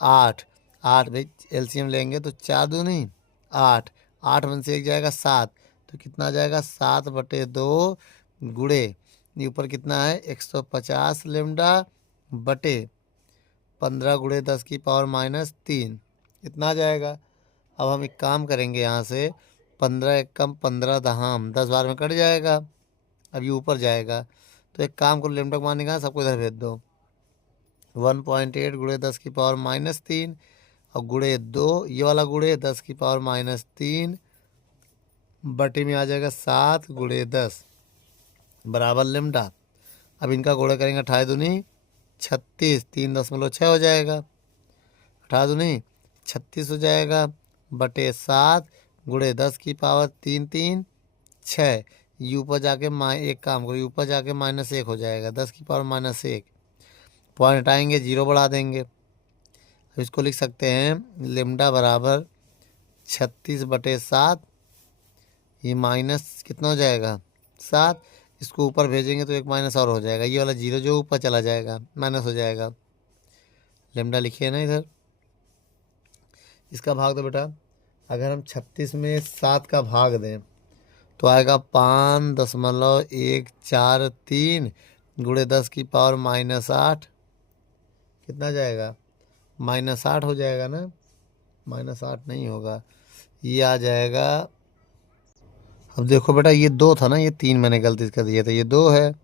8, 8 भाई एलसीएम लेंगे तो 4 दूनी 8, 8 में से एक जाएगा 7, तो कितना जाएगा 7/2 गुणे, ये ऊपर कितना है 150 लेमडा बटे 15 गुणे 10 की पावर -3, इतना आ जाएगा। अब हम एक काम करेंगे, यहाँ से 15 एक कम 15 दहाम 10 बार में कट जाएगा, अब ये ऊपर जाएगा, तो एक काम करो लेमडा मान निकाल सबको इधर भेज दो। 1.8 गुणे 10 की पावर -3 और गुणे 2, ये वाला गुणे 10 की पावर -3 बटे में आ जाएगा 7 गुणे 10 बराबर लेमडा। अब इनका गुणा करेंगे 28 दूनी 36, 3.6 हो जाएगा, 18 दूनी 36 हो जाएगा बटे 7 गुणे 10 की पावर 3 3 6, यू पर जाके एक काम करो, यू पर जाके -1 हो जाएगा, 10 की पावर -1, पॉइंट हटाएंगे जीरो बढ़ा देंगे। अब इसको लिख सकते हैं लेमडा बराबर 36/7, ये माइनस कितना हो जाएगा 7, इसको ऊपर भेजेंगे तो एक माइनस और हो जाएगा, ये वाला जीरो जो ऊपर चला जाएगा माइनस हो जाएगा। लेमडा लिखिए ना इधर, इसका भाग दो बेटा, अगर हम 36 में 7 का भाग दें तो आएगा 5.143 गुणे 10 की पावर -8, कितना जाएगा -8 हो जाएगा ना, -8 नहीं होगा, ये आ जाएगा। अब देखो बेटा ये 2 था ना, ये 3 मैंने गलती कर दिया था, ये 2 है,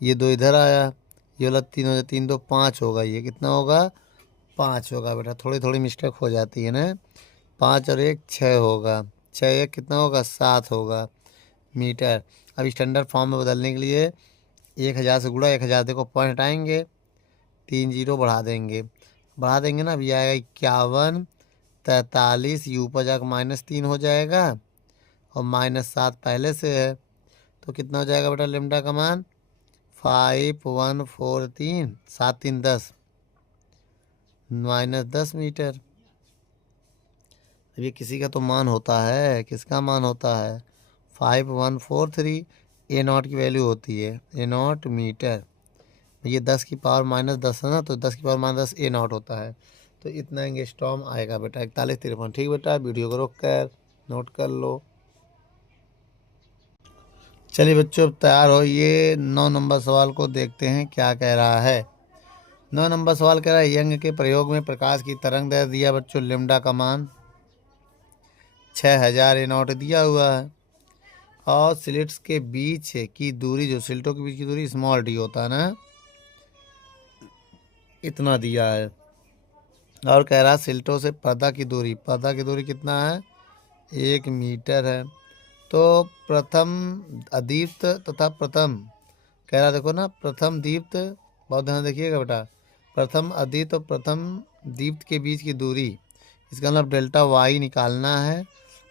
ये 2 इधर आया, ये वाला 3 हो जाए, 3 2 5 होगा, ये कितना होगा 5 होगा बेटा, थोड़ी थोड़ी मिस्टेक हो जाती है ना। 5 और 1 6 होगा, 6 1 कितना होगा 7 होगा मीटर। अब स्टैंडर्ड फॉर्म में बदलने के लिए 1000 से गुणा 1000, देखो पॉइंट हटाएंगे 3 जीरो बढ़ा देंगे ना, अब ये आएगा 51 43, यू पर जाकर -3 हो जाएगा और -7 पहले से है, तो कितना हो जाएगा बेटा लेमडा का मान 5143, 7 3 10 -10 मीटर। अब ये किसी का तो मान होता है, किसका मान होता है 5143, ए नॉट की वैल्यू होती है ए नॉट मीटर, ये 10 की पावर -10 है ना, तो 10 की पावर -10 ए नॉट होता है, तो इतना एंगस्ट्रॉम आएगा बेटा 4153। ठीक बेटा, वीडियो को रोक कर नोट कर लो। चलिए बच्चों अब तैयार हो, ये 9 नंबर सवाल को देखते हैं क्या कह रहा है। 9 नंबर सवाल कह रहा है यंग के प्रयोग में प्रकाश की तरंग दैर्ध्य दिया बच्चों, लेमडा का मान 6000 ए नॉट दिया हुआ है, और स्लिट्स के बीच की दूरी, जो स्लिटों के बीच की दूरी स्मॉल डी होता है ना, इतना दिया है, और कह रहा स्लिटों से पर्दा की दूरी कितना है 1 मीटर है। तो प्रथम अदीप्त तथा प्रथम, कह रहा देखो ना प्रथम दीप्त, बहुत ध्यान देखिएगा बेटा, प्रथम अदीप्त और प्रथम दीप्त के बीच की दूरी, इसका मतलब डेल्टा वाई निकालना है,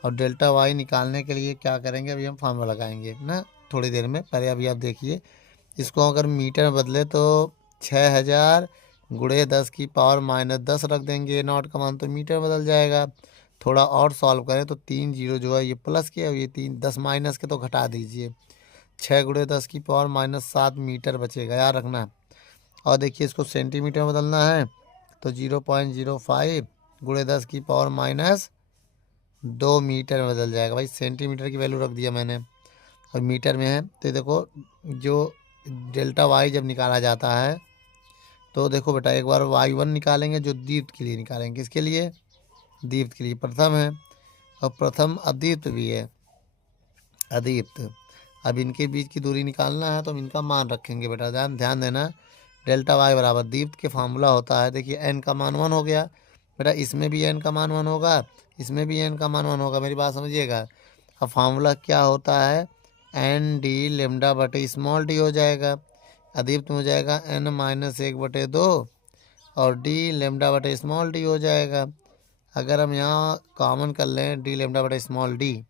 और डेल्टा वाई निकालने के लिए क्या करेंगे, अभी हम फार्मूला लगाएंगे ना थोड़ी देर में, पहले अभी आप देखिए इसको, अगर मीटर में बदले तो 6000 गुणे 10 की पावर -10 रख देंगे, नॉट का मान तो मीटर बदल जाएगा। थोड़ा और सॉल्व करें तो 3 जीरो जो है ये प्लस के, और ये 3 10 माइनस के तो घटा दीजिए, 6 गुणे 10 की पावर -7 मीटर बचेगा, याद रखना। और देखिए इसको सेंटीमीटर में बदलना है तो 0.05 गुणे 10 की पावर -2 मीटर में बदल जाएगा। भाई सेंटीमीटर की वैल्यू रख दिया मैंने, और मीटर में है, तो देखो जो डेल्टा वाई जब निकाला जाता है तो देखो बेटा एक बार y1 निकालेंगे, जो दीप्त के लिए निकालेंगे, किसके लिए दीप्त के लिए, प्रथम है और प्रथम अदीप्त भी है, अदीप्त। अब इनके बीच की दूरी निकालना है तो हम इनका मान रखेंगे बेटा, ध्यान देना, डेल्टा वाई बराबर दीप्त के फार्मूला होता है, देखिए एन का मान 1 हो गया बेटा, इसमें भी एन का मान 1 होगा, इसमें भी एन का मान 1 होगा, मेरी बात समझिएगा। अब फार्मूला क्या होता है एन डी लेमडा बटे स्मॉल डी हो जाएगा, अदीप्त में हो जाएगा n-1/2 और डी लेमडा बटे स्मॉल डी हो जाएगा। अगर हम यहाँ कॉमन कर लें डी लेमडा बटे स्मॉल डी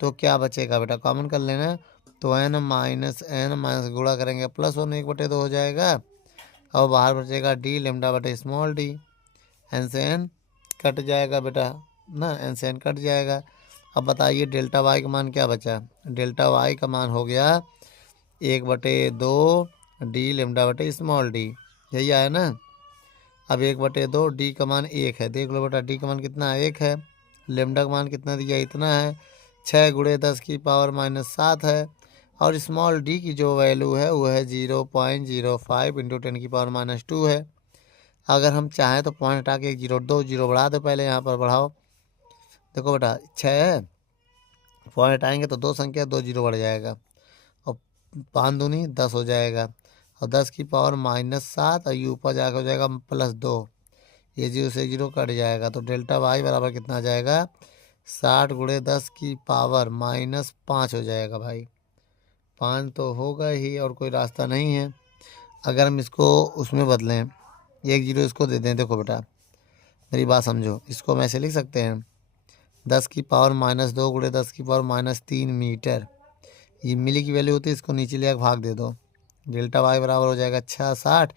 तो क्या बचेगा बेटा, कॉमन कर लेना तो n माइनस n माइनस गुणा करेंगे प्लस 1/2 हो जाएगा। और बाहर बचेगा डी लेमडा बटे स्मॉल डी। एन से एन कट जाएगा बेटा ना, एन से एन कट जाएगा। अब बताइए डेल्टा वाई का मान क्या बचा। डेल्टा वाई का मान हो गया 1/2 डी लेमडा बटे स्मॉल डी, यही आया ना। अब 1/2 डी का मान 1 है, देख लो बेटा डी का मान कितना है 1 है। लेमडा का मान कितना दिया इतना है, 6 × 10⁻⁻7 है। और स्मॉल डी की जो वैल्यू है वो है 0.05 × 10⁻⁻2 है। अगर हम चाहें तो पॉइंट हटा के 0 बढ़ा दो, पहले यहाँ पर बढ़ाओ। देखो बेटा 6 है, पॉइंट हटाएंगे तो 2 संख्या 2 0 बढ़ जाएगा और 5 दूनी 10 हो जाएगा और 10⁻⁻7 और ये ऊपर जाकर हो जाएगा +2। ये 0 से 0 कट जाएगा तो डेल्टा वाई बराबर कितना आ जाएगा 60 × 10⁻5 हो जाएगा भाई। 5 तो होगा ही और कोई रास्ता नहीं है। अगर हम इसको उसमें बदलें 1 0 इसको दे दें, देखो बेटा मेरी बात समझो, इसको हम ऐसे लिख सकते हैं 10⁻2 × 10⁻3 मीटर। ये मिली की वैल्यू होती है, इसको नीचे ले भाग दे दो। डेल्टा वाई बराबर हो जाएगा 60,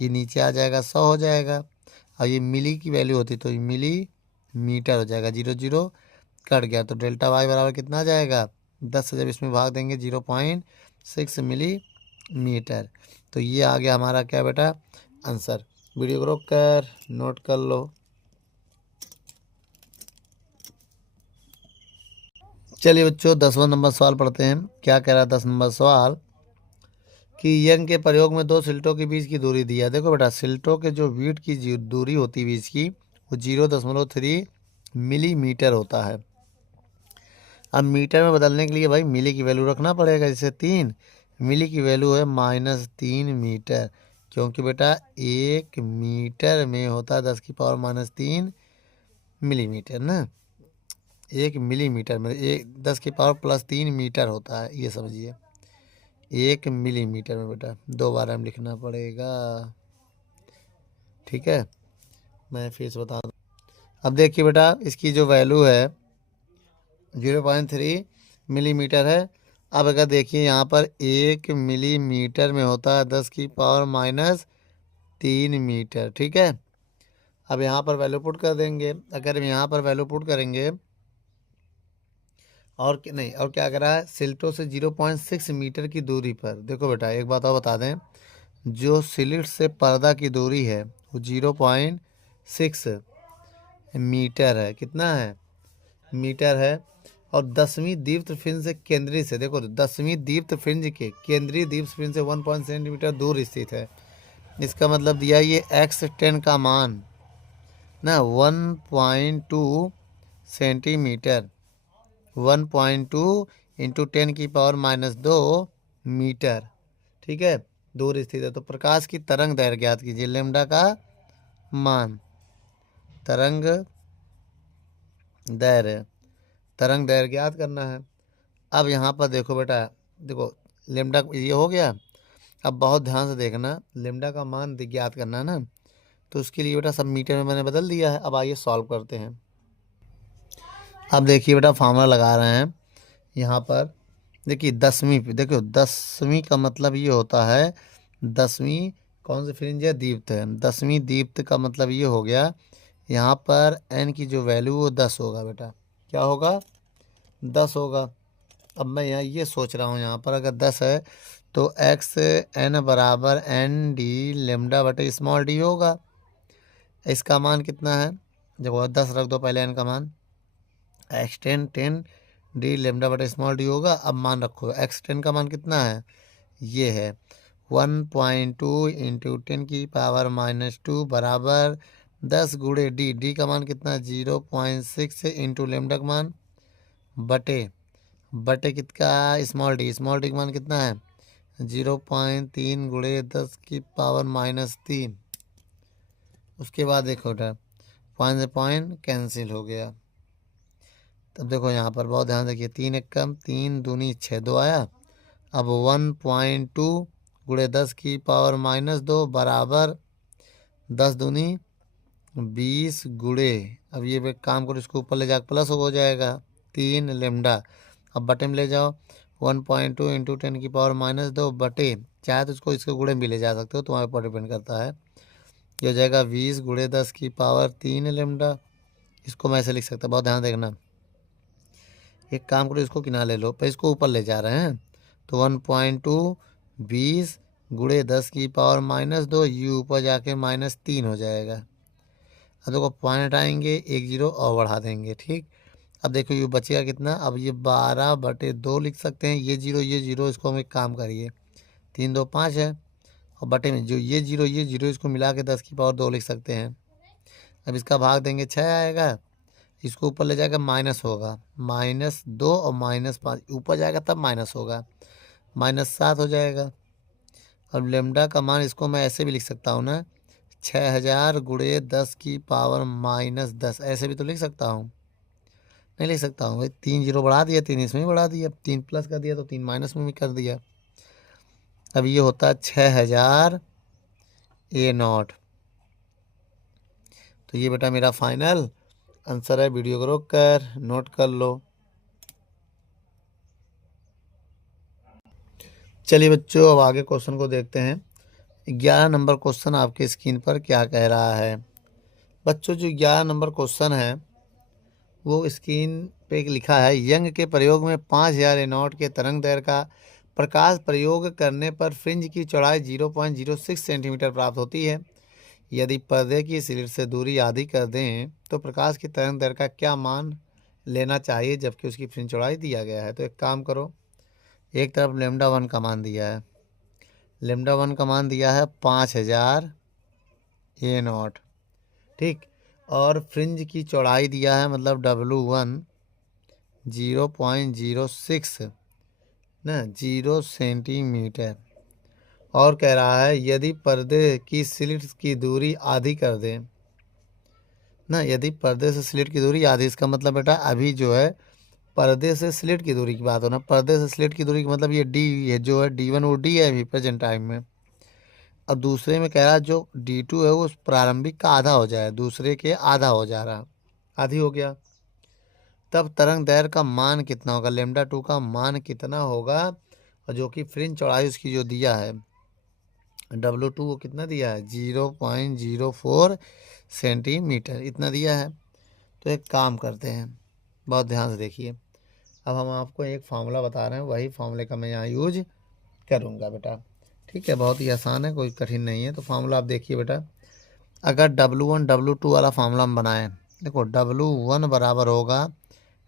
ये नीचे आ जाएगा 100 हो जाएगा। और ये मिली की वैल्यू होती तो ये मिली मीटर हो जाएगा, 0 0 कट गया तो डेल्टा वाई बराबर कितना आ जाएगा 10 से जब इसमें भाग देंगे 0.6 मिली मीटर। तो ये आ गया हमारा क्या बेटा आंसर। वीडियो को रोक कर नोट कर लो। चलिए बच्चों 10वां नंबर सवाल पढ़ते हैं। क्या कह रहा है 10 नंबर सवाल कि यंग के प्रयोग में 2 सिल्टों के बीच की दूरी दी है। देखो बेटा सिल्टों के जो बीट की दूरी होती है बीच की वो 0.3 मिलीमीटर होता है। अब मीटर में बदलने के लिए भाई मिली की वैल्यू रखना पड़ेगा, जैसे 3 मिली की वैल्यू है -3 मीटर, क्योंकि बेटा 1 मीटर में होता है 10⁻³ मिलीमीटर ना। 1 मिलीमीटर में 10⁻+3 मीटर होता है, ये समझिए 1 मिलीमीटर में बेटा 2 बार हम लिखना पड़ेगा, ठीक है। मैं फिर से बता दूँ। अब देखिए बेटा इसकी जो वैल्यू है 0.3 मिलीमीटर है। अब अगर देखिए यहाँ पर 1 मिलीमीटर में होता है 10⁻³ मीटर, ठीक है। अब यहाँ पर वैल्यू पुट कर देंगे। अगर हम यहाँ पर वैल्यू पुट करेंगे और नहीं और क्या करा है सिल्टों से 0.6 मीटर की दूरी पर। देखो बेटा एक बात और बता दें, जो सिलिट से पर्दा की दूरी है वो 0.6 मीटर है। कितना है मीटर है। और 10वीं दीप्त फ्रिंज से केंद्रीय से, देखो 10वीं दीप्त फ्रिंज के केंद्रीय दीप्त फ्रिंज से 1 सेंटीमीटर दूर स्थित है। इसका मतलब दिया ये x10 का मान ना 1.2 सेंटीमीटर, 1.2 × 10⁻⁻2 मीटर, ठीक है, दूर स्थित है। तो प्रकाश की तरंग दैर्घ्य ज्ञात कीजिए। लेमडा का मान, तरंग दैर्घ्य ज्ञात करना है। अब यहाँ पर देखो बेटा, देखो लेमडा ये हो गया। अब बहुत ध्यान से देखना, लेमडा का मान ज्ञात करना है ना, तो उसके लिए बेटा सब मीटर में मैंने बदल दिया है। अब आइए सॉल्व करते हैं। अब देखिए बेटा फार्मूला लगा रहे हैं यहाँ पर। देखिए 10वीं, देखो 10वीं का मतलब ये होता है 10वीं कौन सी फ्रिंज है दीप्त है। 10वीं दीप्त का मतलब ये हो गया यहाँ पर n की जो वैल्यू वो 10 होगा बेटा। क्या होगा 10 होगा। अब मैं यहाँ ये सोच रहा हूँ यहाँ पर अगर 10 है तो xn बराबर n d लेमडा बटे स्मॉल d होगा। इसका मान कितना है, जब 10 रख दो पहले n का मान, x10 d लेमडा बटे स्मॉल d होगा। अब मान रखो x10 का मान कितना है, ये है 1.2 × 10⁻⁻2 बराबर 10 × d का मान कितना है 0.6 × लेमडा का मान बटे कितना स्मॉल डी का मान कितना है 0.3 × 10⁻³ उसके बाद देखो बेटा पॉइंट से पॉइंट कैंसिल हो गया। तब देखो यहाँ पर बहुत ध्यान रखिए, 3 1 कम 3 दूनी 6 2 आया। अब 1.2 × 10⁻⁻2 बराबर 10 दूनी 20 गुणे, अब ये काम करो इसको ऊपर ले जाकर प्लस हो जाएगा 3 लेमडा। अब बटे में ले जाओ 1.2 इंटू 10⁻⁻2 बटे, चाहे तो इसको इसके गुणे भी ले जा सकते हो, तुम्हारे ऊपर डिपेंड करता है। ये हो जाएगा 20 गुणे 10⁻³ लेमडा। इसको मैं ऐसे लिख सकता, बहुत ध्यान देखना। एक काम करो, इसको किनारे ले लो, पर इसको ऊपर ले जा रहे हैं तो 1.2 20 गुणे 10⁻⁻2, यू ऊपर जाके -3 हो जाएगा। अब देखो पॉइंट आएंगे, एक जीरो और बढ़ा देंगे, ठीक। अब देखो यू बचेगा कितना, अब ये 12/2 लिख सकते हैं, ये जीरो इसको हम एक काम करिए, 3 2 5 है, और बटे में जो ये जीरो इसको मिला के 10⁻2 लिख सकते हैं। अब इसका भाग देंगे 6 आएगा, इसको ऊपर ले जाएगा माइनस होगा, -2 और -5 ऊपर जाएगा तब माइनस होगा, -7 हो जाएगा। अब लेमडा का मान इसको मैं ऐसे भी लिख सकता हूँ ना, 6000 गुणे 10⁻10, ऐसे भी तो लिख सकता हूँ, नहीं लिख सकता हूँ भाई, 3 जीरो बढ़ा दिया, 3 इसमें भी बढ़ा दिया, 3 प्लस कर दिया तो 3 माइनस में भी कर दिया। अब ये होता है 6000 A0। तो ये बेटा मेरा फाइनल आंसर है। वीडियो को रोक कर नोट कर लो। चलिए बच्चों, अब आगे क्वेश्चन को देखते हैं। 11 नंबर क्वेश्चन आपके स्क्रीन पर क्या कह रहा है। बच्चों जो 11 नंबर क्वेश्चन है वो स्क्रीन पे लिखा है, यंग के प्रयोग में 5000 A0 के तरंग दैर्घ्य का प्रकाश प्रयोग करने पर फ्रिंज की चौड़ाई 0.06 सेंटीमीटर प्राप्त होती है। यदि पर्दे की स्लिट से दूरी आधी कर दें तो प्रकाश की तरंग दैर्घ्य का क्या मान लेना चाहिए जबकि उसकी फ्रिंज चौड़ाई दिया गया है। तो एक काम करो, एक तरफ λ1 का मान दिया है, λ1 का मान दिया है 5000 A0, ठीक, और फ्रिंज की चौड़ाई दिया है मतलब W1 0.06 ना 0 सेंटीमीटर, और कह रहा है यदि पर्दे की स्लिट की दूरी आधी कर दें ना, यदि पर्दे से स्लिट की दूरी आधी, इसका मतलब बेटा अभी जो है पर्दे से स्लिट की दूरी की बात हो ना, पर्दे से स्लिट की दूरी का मतलब ये डी है, जो है D1 वो डी है अभी प्रेजेंट टाइम में। अब दूसरे में कह रहा है जो D2 है वो उस प्रारंभिक का आधा हो जाए, दूसरे के आधा हो जा रहा, आधी हो गया, तब तरंग दैर्घ्य का मान कितना होगा, λ2 का मान कितना होगा, और जो कि फ्रिंज चौड़ाई उसकी जो दिया है W2 वो कितना दिया है 0.04 सेंटीमीटर, इतना दिया है। तो एक काम करते हैं, बहुत ध्यान से देखिए। अब हम आपको एक फार्मूला बता रहे हैं, वही फार्मूले का मैं यहाँ यूज करूँगा बेटा, ठीक है, बहुत ही आसान है, कोई कठिन नहीं है। तो फार्मूला आप देखिए बेटा, अगर W1 W2 वाला फार्मूला हम बनाएं, देखो W1 बराबर होगा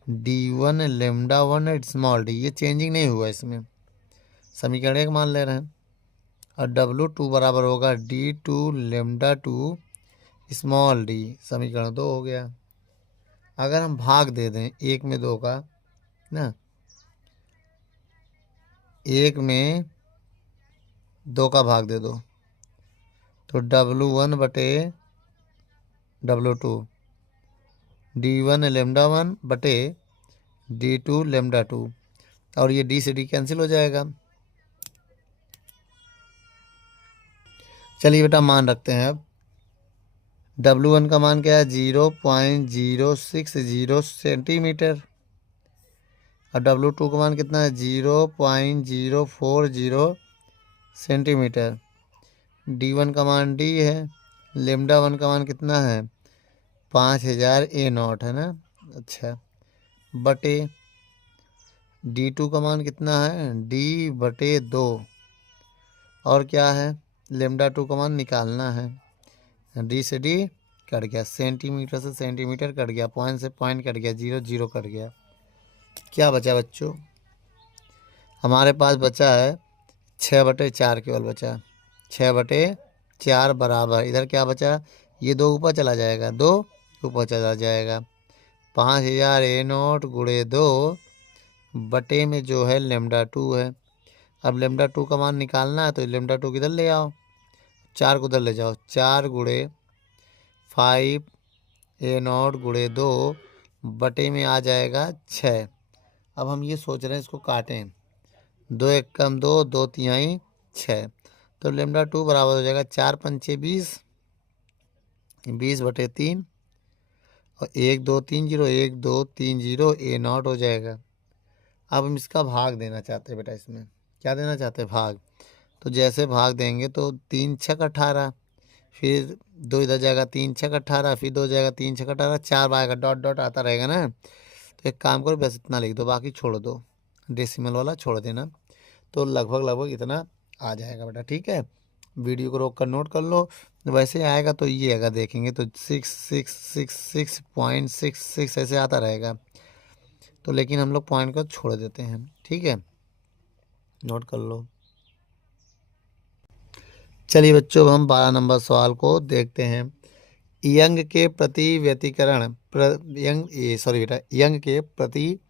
D1 λ1 स्मॉल d, ये चेंजिंग नहीं हुआ इसमें, समीकरण एक मान ले रहे हैं, और W2 बराबर होगा D2 λ2 स्मॉल d, समीकरण 2 हो गया। अगर हम भाग दे दें एक में 2 का ना, एक में 2 का भाग दे दो तो W1 बटे W2 D1 λ1 बटे D2 λ2, और ये D से D कैंसिल हो जाएगा। चलिए बेटा मान रखते हैं, अब W1 का मान क्या है 0.060 सेंटीमीटर, और W2 का मान कितना है 0.040 सेंटीमीटर, D1 का मान D है, λ1 का मान कितना है 5000 A0 है ना, अच्छा, बटे D2 का मान कितना है D बटे 2, और क्या है λ2 का मान निकालना है, D से D कट गया, सेंटीमीटर से सेंटीमीटर कट गया, पॉइंट से पॉइंट कट गया, 0 0 कट गया, क्या बचा बच्चों, हमारे पास बचा है 6/4 केवल बचा, 6/4 बराबर, इधर क्या बचा, ये 2 ऊपर चला जाएगा, 2 ऊपर चला जाएगा, 5000 A0 गुणे 2 बटे में जो है λ2 है। अब λ2 का मान निकालना है तो λ2 किधर ले आओ, 4 को उधर ले जाओ, 4 गुणे 5 A0 गुणे 2 बटे में आ जाएगा 6। अब हम ये सोच रहे हैं इसको काटें, 2 एक कम 2, 2 तिहाई 6, तो λ2 बराबर हो जाएगा 4 पंचे 20, 20/3, और 1 2 3 0 1 2 3 0 A0 हो जाएगा। अब हम इसका भाग देना चाहते हैं बेटा, इसमें क्या देना चाहते हैं, भाग। तो जैसे भाग देंगे तो 3 छक 18, फिर 2 इधर जाएगा, 3 छक 18, फिर 2 जाएगा, 3 छक 18, 4 आएगा, डॉट डॉट आता रहेगा ना। तो एक काम करो, बस इतना लिख दो, बाकी छोड़ दो, डेसिमल वाला छोड़ देना। तो लगभग लगभग इतना आ जाएगा बेटा, ठीक है। वीडियो को रोक कर नोट कर लो। वैसे आएगा तो ये आएगा, देखेंगे तो 6666.66 ऐसे आता रहेगा। तो लेकिन हम लोग पॉइंट को छोड़ देते हैं, ठीक है, नोट कर लो। चलिए बच्चों, अब हम 12 नंबर सवाल को देखते हैं। यंग के प्रति व्यतिकरण यंग के प्रति।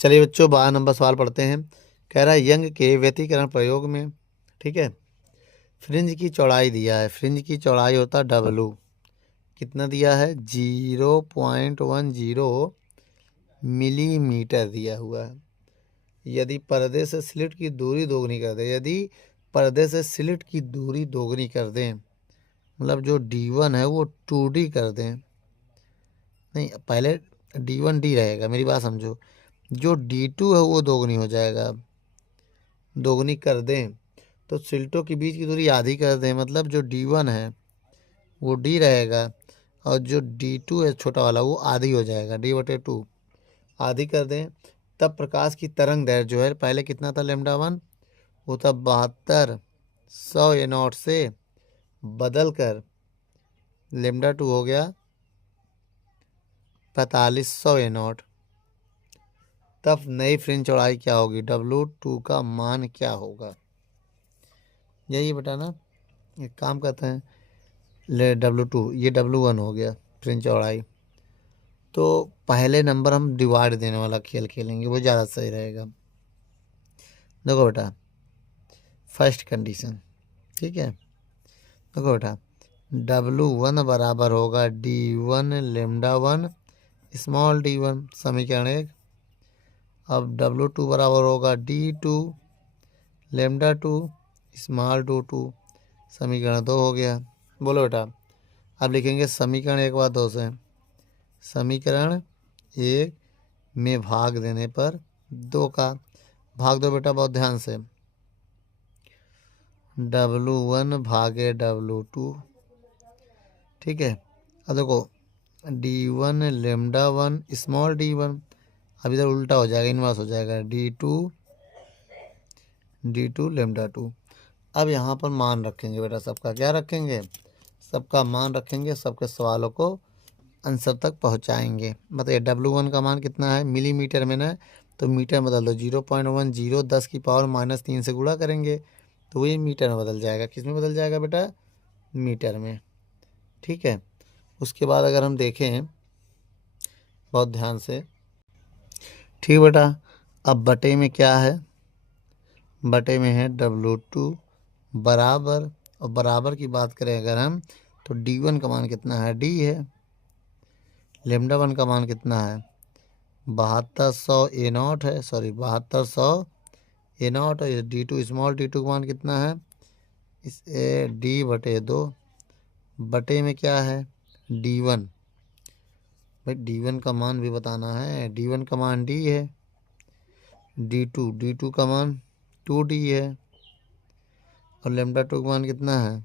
चलिए बच्चों, 12 नंबर सवाल पढ़ते हैं। कह रहा है यंग के व्यतिकरण प्रयोग में, ठीक है, फ्रिंज की चौड़ाई दिया है। फ्रिंज की चौड़ाई होता है W, कितना दिया है, 0.10 मिलीमीटर दिया हुआ है। यदि पर्दे से स्लिट की दूरी दोगुनी कर दें, यदि पर्दे से स्लिट की दूरी दोगुनी कर दें, मतलब जो D1 है वो 2D कर दें, नहीं पहले D1D रहेगा, मेरी बात समझो। जो D2 है वो दोगुनी हो जाएगा, दोगुनी कर दें तो सिल्टों के बीच की दूरी आधी कर दें, मतलब जो D1 है वो D रहेगा और जो D2 है छोटा वाला वो आधी हो जाएगा, D/2 आधी कर दें। तब प्रकाश की तरंग दैर्घ्य जो है पहले कितना था, λ1, वो था 7200 A0 से बदल कर λ2 हो गया 4500 A0। तब नई फ्रिंज चौड़ाई क्या होगी, W2 का मान क्या होगा, यही बेटा ना। एक काम करते हैं, ले W2, ये W1 हो गया फ्रिंज चौड़ाई। तो पहले नंबर हम डिवाइड देने वाला खेल खेलेंगे, वो ज़्यादा सही रहेगा। देखो बेटा, फर्स्ट कंडीशन, ठीक है, देखो बेटा, W1 बराबर होगा D1 λ1 स्मॉल D1, समीकरण 1। अब W2 बराबर होगा D2 λ2 स्मॉल D2, समीकरण 2 हो गया। बोलो बेटा, अब लिखेंगे समीकरण 1 बार 2 से, समीकरण 1 में भाग देने पर 2 का भाग दो बेटा, बहुत ध्यान से, W1 भागे W2, ठीक है। अब देखो D1 λ1 स्मॉल D1, अब इधर उल्टा हो जाएगा, इनवर्स हो जाएगा, D2 λ2। अब यहाँ पर मान रखेंगे बेटा, सबका क्या रखेंगे, सबका मान रखेंगे, सबके सवालों को आंसर तक पहुँचाएंगे। मतलब W1 का मान कितना है, मिलीमीटर में ना, तो मीटर बदल दो, 0.10 10⁻³ से गुणा करेंगे तो वही मीटर में बदल जाएगा। किस में बदल जाएगा बेटा, मीटर में, ठीक है। उसके बाद अगर हम देखें बहुत ध्यान से, ठीक बेटा, अब बटे में क्या है, बटे में है W2 बराबर, और बराबर की बात करें अगर हम तो D1 का मान कितना है, D है, λ1 का मान कितना है 7200 A0 है, सॉरी 7200 A0 है। D2 स्मॉल D2 का मान कितना है, इस D/2 बटे में क्या है D1, भाई D1 का मान भी बताना है, D1 का मान D है, D2 का मान 2D है, और λ2 का मान कितना है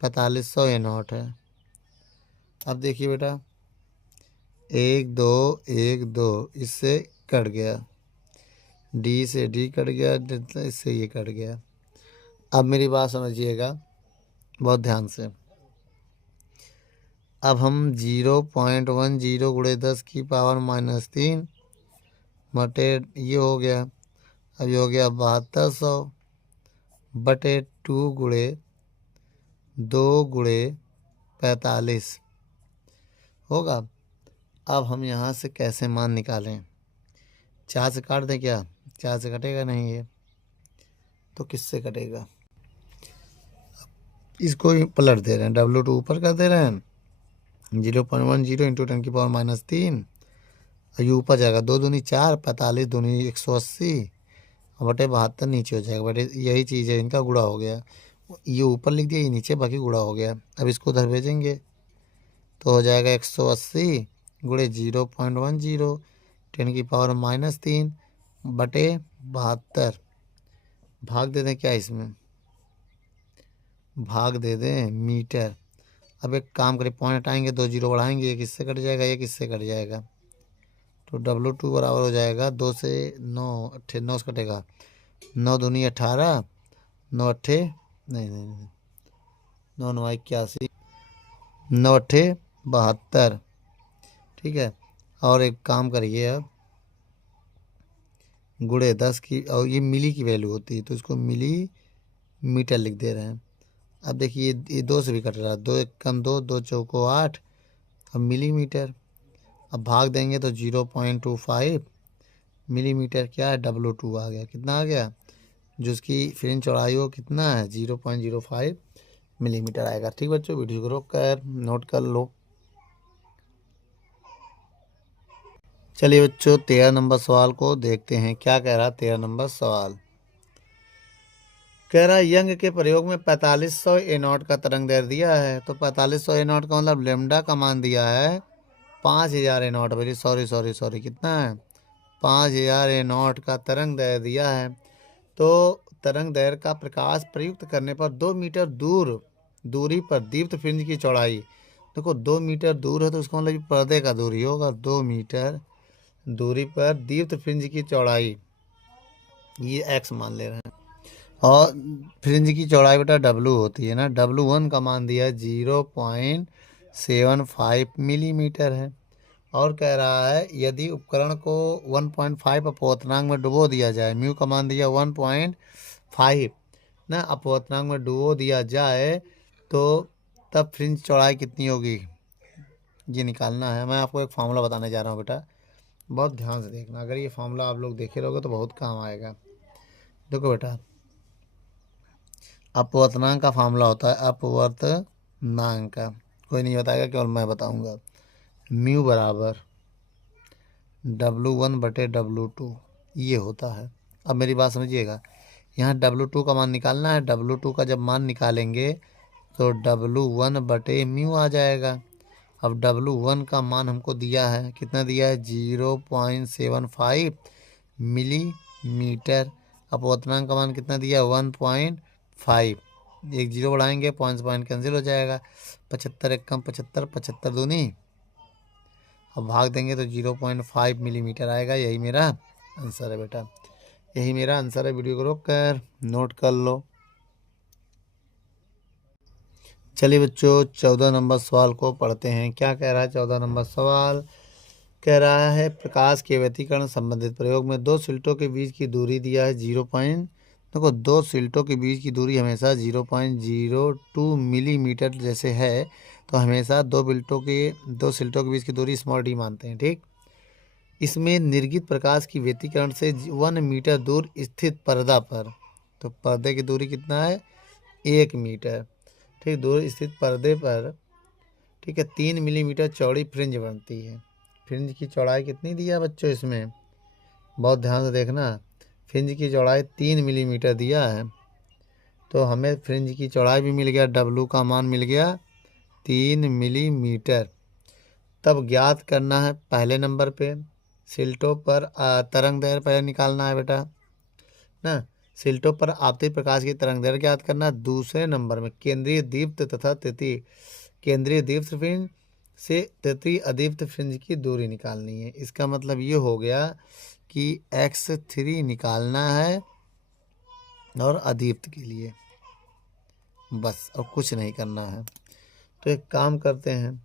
4500 A0 है। अब देखिए बेटा, 1 2 1 2 इससे कट गया, D से D कट गया, इससे ये कट गया। अब मेरी बात समझिएगा बहुत ध्यान से, अब हम 0.10 गुणे 10⁻³ बटे ये हो गया, अब ये हो गया 7200 बटे 2 गुणे 2 गुणे 45 होगा। अब हम यहाँ से कैसे मान निकालें, 4 से काट दें क्या, 4 से कटेगा नहीं ये, तो किससे कटेगा, इसको ही पलट दे रहे हैं, W2 ऊपर कर दे रहे हैं, 0.10 इंटू 10⁻³ और ये ऊपर जाएगा, 2 दूनी 4, 45 दूनी 180 और बटे 72 नीचे हो जाएगा। बटे यही चीज़ है, इनका गुणा हो गया, ये ऊपर लिख दिया, ये नीचे, बाकी गुणा हो गया। अब इसको उधर भेजेंगे तो हो जाएगा 180 गुणे 0.10 10⁻³ बटे 72। भाग दे दें क्या इसमें, भाग दे दें मीटर। अब एक काम करें, पॉइंट हटाएंगे, 2 जीरो बढ़ाएंगे, एक इससे कट जाएगा, एक इससे कट जाएगा, तो W2 बराबर हो जाएगा 2 से 9 अट्ठे 9 से कटेगा, 9 दूनी 18, 9 अट्ठे नहीं नहीं नहीं 9 9 81, 9 अट्ठे 72। ठीक है, और एक काम करिए अब, गुणे 10 की, और ये मिली की वैल्यू होती है तो इसको मिली मीटर लिख दे रहे हैं। अब देखिए ये 2 से भी कट रहा है, 2 एक कम 2, 2 चौको 8, अब मिलीमीटर। अब भाग देंगे तो 0.25 मिलीमीटर क्या है, W2 आ गया। कितना आ गया, जो उसकी फ्रिंज चौड़ाई हो कितना है, 0.05 मिलीमीटर आएगा। ठीक बच्चों, वीडियो को रोक कर नोट कर लो। चलिए बच्चों 13 नंबर सवाल को देखते हैं, क्या कह रहा है 13 नंबर सवाल। कह रहा है यंग के प्रयोग में 4500 A0 का तरंग दैर्ध्य दिया है, तो 4500 A0 का मतलब लेमडा का मान दिया है 5000 A0, बोलिए सॉरी कितना है 5000 A0 का तरंग दैर्ध्य दिया है। तो तरंग दैर्ध्य का प्रकाश प्रयुक्त करने पर 2 मीटर दूरी पर दीप्त फ्रिंज की चौड़ाई, देखो 2 मीटर दूर है तो उसका मतलब पर्दे का दूरी होगा, 2 मीटर दूरी पर दीप्त फ्रिंज की चौड़ाई, ये x मान ले रहे हैं, और फ्रिंज की चौड़ाई बेटा W होती है ना, W1 का मान दिया है 0.75 मिलीमीटर है। और कह रहा है यदि उपकरण को 1.5 अपवर्तनांक में डुबो दिया जाए, म्यू का मान दिया 1.5 ना, अपवर्तनांक में डुबो दिया जाए तो तब फ्रिंज चौड़ाई कितनी होगी, ये निकालना है। मैं आपको एक फार्मूला बताने जा रहा हूँ बेटा, बहुत ध्यान से देखना, अगर ये फार्मूला आप लोग देखे रहोगे तो बहुत काम आएगा। देखो बेटा, अपवर्तनांक का फार्मूला होता है, अपवर्तनांक का कोई नहीं बताएगा, केवल मैं बताऊंगा। म्यू बराबर W1 बटे W2 ये होता है। अब मेरी बात समझिएगा, यहाँ W2 का मान निकालना है, W2 का जब मान निकालेंगे तो W1 बटे म्यू आ जाएगा। अब W1 का मान हमको दिया है, कितना दिया है 0.75 मिलीमीटर, अपवर्तनांक का मान कितना दिया 1.5, एक जीरो बढ़ाएंगे पॉइंट कैंसिल हो जाएगा, 75 एक कम 75, 75 दूनी, अब भाग देंगे तो 0.5 मिलीमीटर आएगा। यही मेरा आंसर है बेटा, यही मेरा आंसर है। वीडियो को रोक कर नोट कर लो। चलिए बच्चों 14 नंबर सवाल को पढ़ते हैं, क्या कह रहा है 14 नंबर सवाल। कह रहा है प्रकाश के व्यतिकरण संबंधित प्रयोग में 2 स्लिटों के बीच की दूरी दिया है 0. देखो 2 स्लिटों के बीच की दूरी हमेशा 0.02 मिलीमीटर जैसे है, तो हमेशा 2 स्लिटों के बीच की दूरी स्मॉल d मानते हैं। ठीक, इसमें निर्गत प्रकाश की व्यतिकरण से 1 मीटर दूर स्थित पर्दा पर, तो पर्दे की दूरी कितना है 1 मीटर, ठीक, दूर स्थित पर्दे पर, ठीक है 3 मिलीमीटर चौड़ी फ्रिंज बनती है। फ्रिंज की चौड़ाई कितनी दिया बच्चों, इसमें बहुत ध्यान से देखना, फ्रिंज की चौड़ाई 3 मिलीमीटर दिया है, तो हमें फ्रिंज की चौड़ाई भी मिल गया, W का मान मिल गया 3 मिलीमीटर। तब ज्ञात करना है पहले नंबर पे स्लिटों पर तरंग दैर्ध्य पहले निकालना है बेटा ना, स्लिटों पर आपतित प्रकाश की तरंग दैर्ध्य ज्ञात करना। दूसरे नंबर में केंद्रीय दीप्त तथा तृतीय केंद्रीय दीप्त फ्रिंज से तृतीय अदीप्त फ्रिंज की दूरी निकालनी है। इसका मतलब ये हो गया कि x3 निकालना है और अदीप्त के लिए, बस और कुछ नहीं करना है। तो एक काम करते हैं,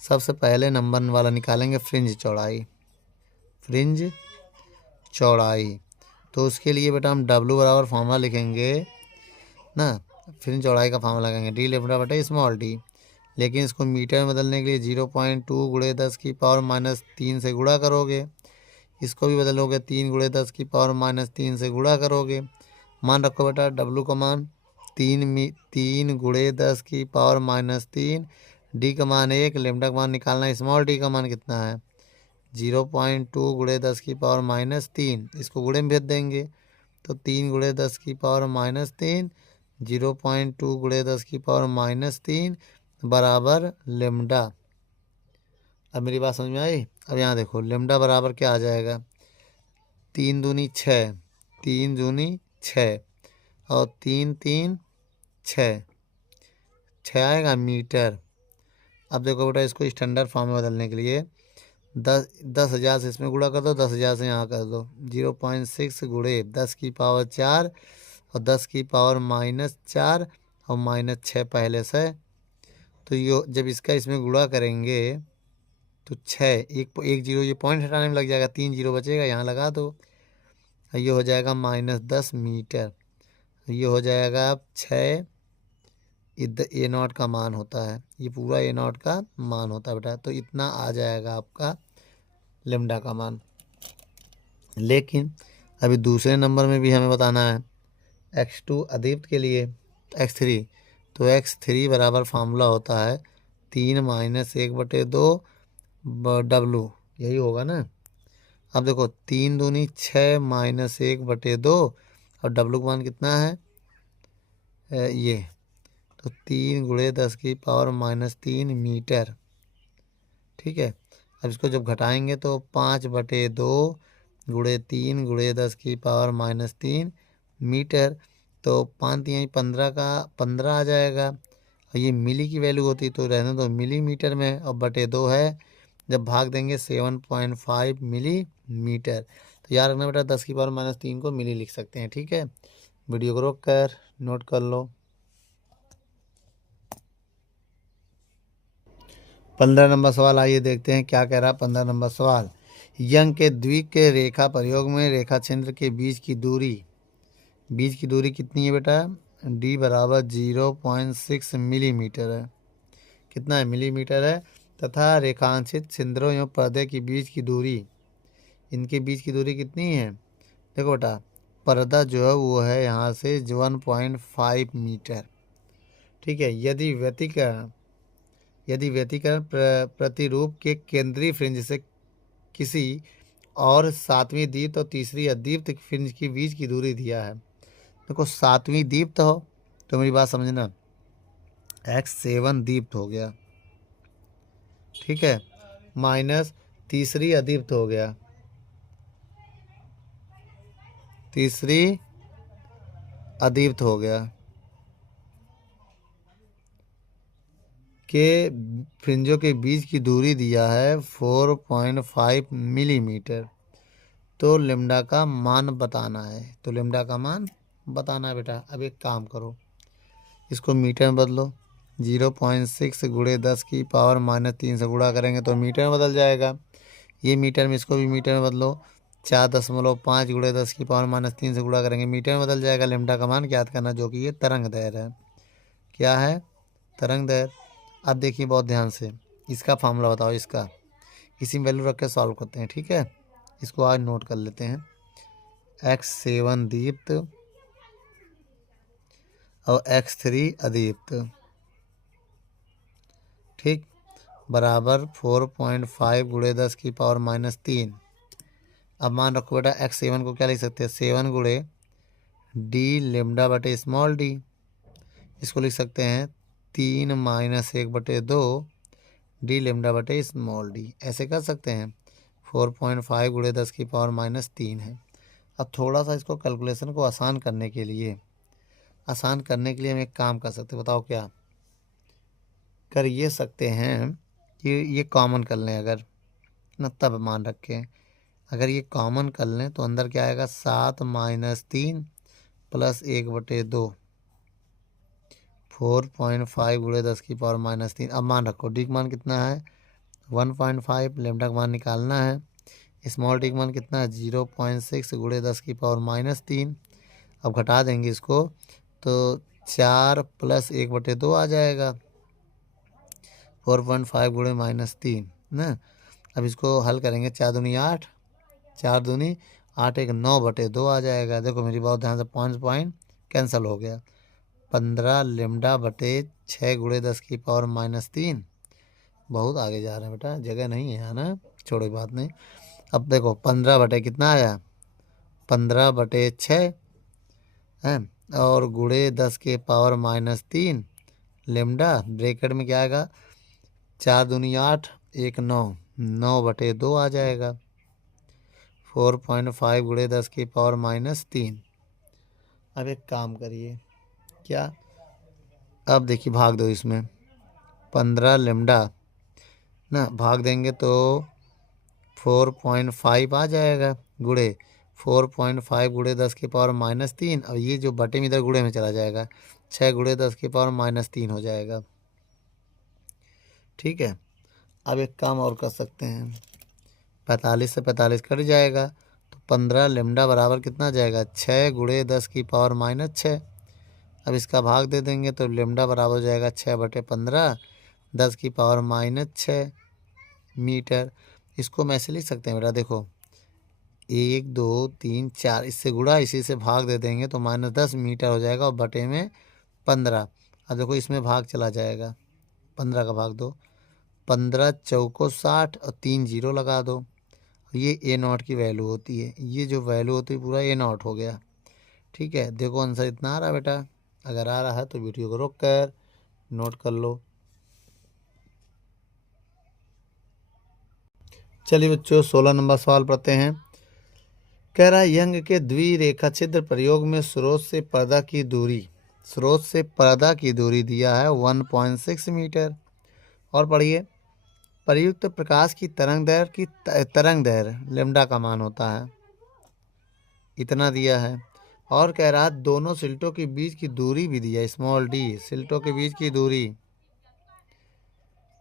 सबसे पहले नंबर वाला निकालेंगे फ्रिंज चौड़ाई, फ्रिंज चौड़ाई। तो उसके लिए बेटा हम W बराबर फार्मूला लिखेंगे ना, फ्रिंज चौड़ाई का फार्मूला लगाएंगे d लेमडा बटे स्मॉल d, लेकिन इसको मीटर में बदलने के लिए 0.2 गुणे 10⁻³ से गुणा करोगे, इसको भी बदलोगे 3 गुणे 10⁻³ से गुणा करोगे। मान रखो बेटा W का मान 3 गुणे 10⁻³ d का मान 1, लेमडा का मान निकालना है, स्मॉल d का मान कितना है 0.2 गुणे 10⁻³, इसको गुणे में भेज देंगे तो 3 गुणे 10⁻³ 0.2 गुणे 10⁻³ बराबर लेमडा, अब मेरी बात समझ में आई। अब यहाँ देखो लेमडा बराबर क्या आ जाएगा, 3 दूनी 6, 3 दूनी 6 और 3 3 6, 6 आएगा मीटर। अब देखो बेटा इसको स्टैंडर्ड फॉर्म में बदलने के लिए 10,000 से इसमें गुणा कर दो, 10,000 से यहाँ कर दो, 0.6 गुणे 10⁴ और 10⁻⁻4 और -6 पहले से। तो ये जब इसका इसमें गुणा करेंगे तो 6 एक जीरो ये पॉइंट हटाने में लग जाएगा, 3 जीरो बचेगा, यहाँ लगा दो। ये हो जाएगा -10 मीटर। ये हो जाएगा अब 6 ए नॉट का मान होता है, ये पूरा ए नॉट का मान होता है बेटा। तो इतना आ जाएगा आपका लेमडा का मान। लेकिन अभी दूसरे नंबर में भी हमें बताना है x2 अदीप्त के लिए x3। तो x3 बराबर फार्मूला होता है 3 - 1/2 W, यही होगा ना। अब देखो 3 दूनी 6 - 1/2 और W का मान कितना है ये, तो 3 × 10⁻³ मीटर। ठीक है। अब इसको जब घटाएंगे तो 5/2 × 3 × 10⁻³ मीटर। तो 5 यहीं 15 का 15 आ जाएगा। और ये मिली की वैल्यू होती तो रहने दो मिलीमीटर में, और /2 है, जब भाग देंगे 7.5 मिलीमीटर। तो याद रखना बेटा 10⁻³ को मिली लिख सकते हैं। ठीक है, वीडियो को रोक कर नोट कर लो। 15 नंबर सवाल आइए देखते हैं क्या कह रहा है 15 नंबर सवाल। यंग के द्विक के रेखा प्रयोग में रेखा केंद्र के बीच की दूरी कितनी है बेटा, d बराबर 0.6 मिलीमीटर है। कितना है, मिलीमीटर है। तथा रेखांशित छिद्रों एवं पर्दे के बीच की दूरी, इनके बीच की दूरी कितनी है, देखो बेटा पर्दा जो है वो है यहाँ से 1.5 मीटर। ठीक है। यदि व्यतिकरण प्रतिरूप के केंद्रीय फ्रिंज से किसी और 7वीं दीप्त और तीसरी अदीप्त फ्रिंज के बीच की दूरी दिया है। देखो 7वीं दीप्त हो तो मेरी बात समझना, x7 दीप्त हो गया। ठीक है, माइनस तीसरी अदीप्त हो गया, तीसरी अदीप्त हो गया के फ्रिंजों के बीच की दूरी दिया है 4.5 मिलीमीटर। तो लेमडा का मान बताना है, तो लेमडा का मान बताना है बेटा। अब एक काम करो, इसको मीटर में बदलो, 0.6 × 10⁻³ से गुणा करेंगे तो मीटर में बदल जाएगा। ये मीटर में, इसको भी मीटर में बदलो, 4.5 × 10⁻³ से गुणा करेंगे मीटर में बदल जाएगा। लेमडा का मान ज्ञात करना, जो कि ये तरंग दैर्घ्य है। क्या है, तरंग दैर्घ्य। अब देखिए बहुत ध्यान से, इसका फार्मूला बताओ, इसका इसी में वैल्यू रख के सॉल्व करते हैं। ठीक है, इसको आज नोट कर लेते हैं। x7 दीप्त और x3 अदीप्त, ठीक, बराबर 4.5 × 10⁻³ अब मान रखो बेटा x7 को क्या लिख सकते हैं, 7 × d लेमडा बटे स्मॉल d। इसको लिख सकते हैं 3 - 1/2 d लेमडा बटे स्मॉल d। ऐसे कर सकते हैं। 4.5 × 10⁻³ है। अब थोड़ा सा इसको कैलकुलेशन को आसान करने के लिए हम एक काम कर सकते हैं। बताओ क्या कर ये सकते हैं कि ये कॉमन कर लें, अगर ना तब मान रखें, अगर ये कॉमन कर लें तो अंदर क्या आएगा, 7 - 3 + 1/2 4.5 × 10⁻³ अब मान रखो डी का मान कितना है 1.5, लेमडा का मान निकालना है। स्मॉल डी का मान कितना है 0.6 × 10⁻³ अब घटा देंगे इसको तो 4 + 1/2 आ जाएगा, 4.5 × -3 ना। अब इसको हल करेंगे, 4 दूनी 8, 4 दूनी 8, 1 9/2 आ जाएगा। देखो मेरी बहुत ध्यान से, पॉइंट कैंसिल हो गया। 15 लेमडा बटे 6 × 10⁻³ बहुत आगे जा रहे हैं बेटा, जगह नहीं है ना, छोड़ो बात नहीं। अब देखो 15 बटे कितना आया, 15/6 है, और गुणे 10⁻³ लेमडा ब्रैकेट में क्या आएगा, 4 दूनी 8 एक 9, 9/2 आ जाएगा। 4.5 गुणे 10⁻³ अब एक काम करिए, क्या, अब देखिए भाग दो इसमें, 15 लेमडा ना, भाग देंगे तो 4.5 आ जाएगा, गुणे 4.5 गुणे 10⁻³ और ये जो बटे में इधर गुणे में चला जाएगा, 6 गुणे 10⁻³ हो जाएगा। ठीक है, अब एक काम और कर सकते हैं, 45 से 45 कट जाएगा तो 15 लेमडा बराबर कितना आ जाएगा, 6 गुणे 10⁻⁻6। अब इसका भाग दे देंगे तो लेमडा बराबर हो जाएगा 6/15 10⁻⁻6 मीटर। इसको मैं ऐसे लिख सकते हैं बेटा, देखो 1 2 3 4 इससे गुणा इसी से भाग दे देंगे तो -10 मीटर हो जाएगा और बटे में 15। अब देखो इसमें भाग चला जाएगा, 15 का भाग दो, 15 चौको 60 और 3 जीरो लगा दो, ये A0 की वैल्यू होती है, ये जो वैल्यू होती है पूरा A0 हो गया। ठीक है, देखो आंसर इतना आ रहा है बेटा, अगर आ रहा है तो वीडियो को रोक कर नोट कर लो। चलिए बच्चों 16 नंबर सवाल पढ़ते हैं। कह रहा है यंग के द्विरेखा छिद्र प्रयोग में स्रोत से पर्दा की दूरी, स्रोत से पर्दा की दूरी दिया है 1.6 मीटर। और पढ़िए, प्रयुक्त प्रकाश की तरंग दैर्घ्य लेमडा का मान होता है, इतना दिया है। और कह रहा है दोनों सिल्टों के बीच की दूरी भी दिया, स्मॉल डी, सिल्टों के बीच की दूरी।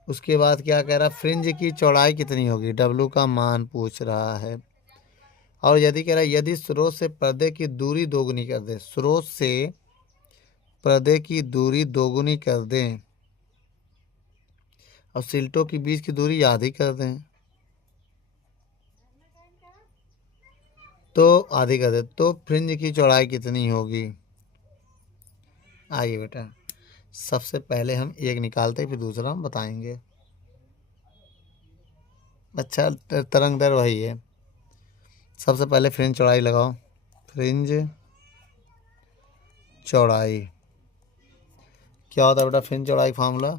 उसके बाद क्या कह रहा, फ्रिंज की चौड़ाई कितनी होगी, डब्लू का मान पूछ रहा है। और यदि कह रहा है यदि स्रोत से पर्दे की दूरी दोगुनी कर दें, स्रोत से पर्दे की दूरी दोगुनी कर दें और सिल्टों के बीच की दूरी आधी कर दें, तो आधी कर दें तो फ्रिंज की चौड़ाई कितनी होगी। आइए बेटा, सबसे पहले हम एक निकालते फिर दूसरा हम बताएंगे। अच्छा, तरंग दैर्घ्य वही है। सबसे पहले फ्रिंज चौड़ाई लगाओ, फ्रिंज चौड़ाई क्या होता है बेटा, फ्रिंज चौड़ाई फार्मूला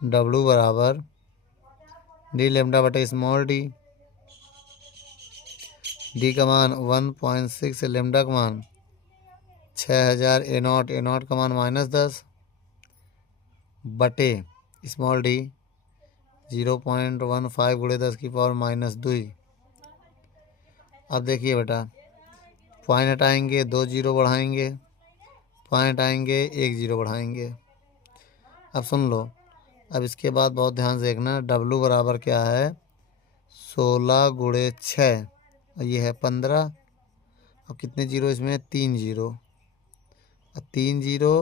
डब्लू बराबर डी लेमडा बटे स्मॉल डी, डी का मान 1.6, लेमडा का मान 6000, A0 का मान -10 बटे स्मॉल डी 0.15 गुणे 10⁻²। अब देखिए बेटा, पॉइंट हटाएंगे 2 जीरो बढ़ाएंगे, पॉइंट आएंगे 1 जीरो बढ़ाएंगे। अब सुन लो, अब इसके बाद बहुत ध्यान से देखना, डब्लू बराबर क्या है 16 गुणे 6 और ये है 15। अब कितने जीरो इसमें, 3 जीरो, 3 जीरो।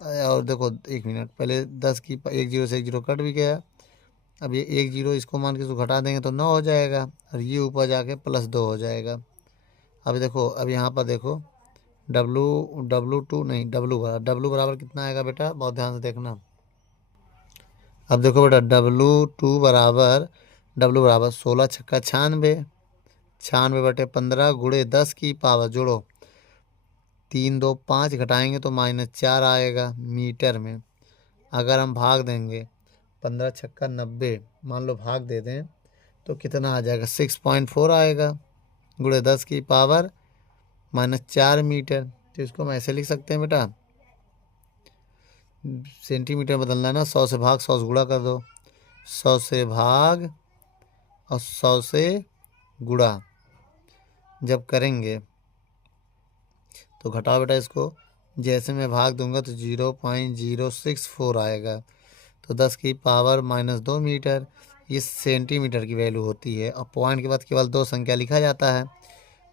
और देखो 1 मिनट पहले 10 की 1 जीरो से 1 जीरो कट भी गया। अब ये 1 जीरो इसको मान के इसको घटा देंगे तो 9 हो जाएगा और ये ऊपर जाके +2 हो जाएगा। अब देखो, अब यहाँ पर देखो डब्लू बराबर कितना आएगा बेटा, बहुत ध्यान से देखना। अब देखो बेटा डब्लू बराबर 16 छक्का 96, 96/15 गुणे 10 की पावर जोड़ो 3 2 5 घटाएंगे तो -4 आएगा मीटर में। अगर हम भाग देंगे 15 छक्का 90, मान लो भाग दे दें तो कितना आ जाएगा, 6.4 आएगा गुणे 10 की पावर -4 मीटर। तो इसको हम ऐसे लिख सकते हैं बेटा, सेंटीमीटर बदलना है ना, 100 से भाग 100 से गुणा कर दो, 100 से भाग और 100 से गुणा जब करेंगे तो घटाओ बेटा इसको, जैसे मैं भाग दूंगा तो 0.064 आएगा, तो 10 की पावर -2 मीटर। ये सेंटीमीटर की वैल्यू होती है और पॉइंट के बाद केवल 2 संख्या लिखा जाता है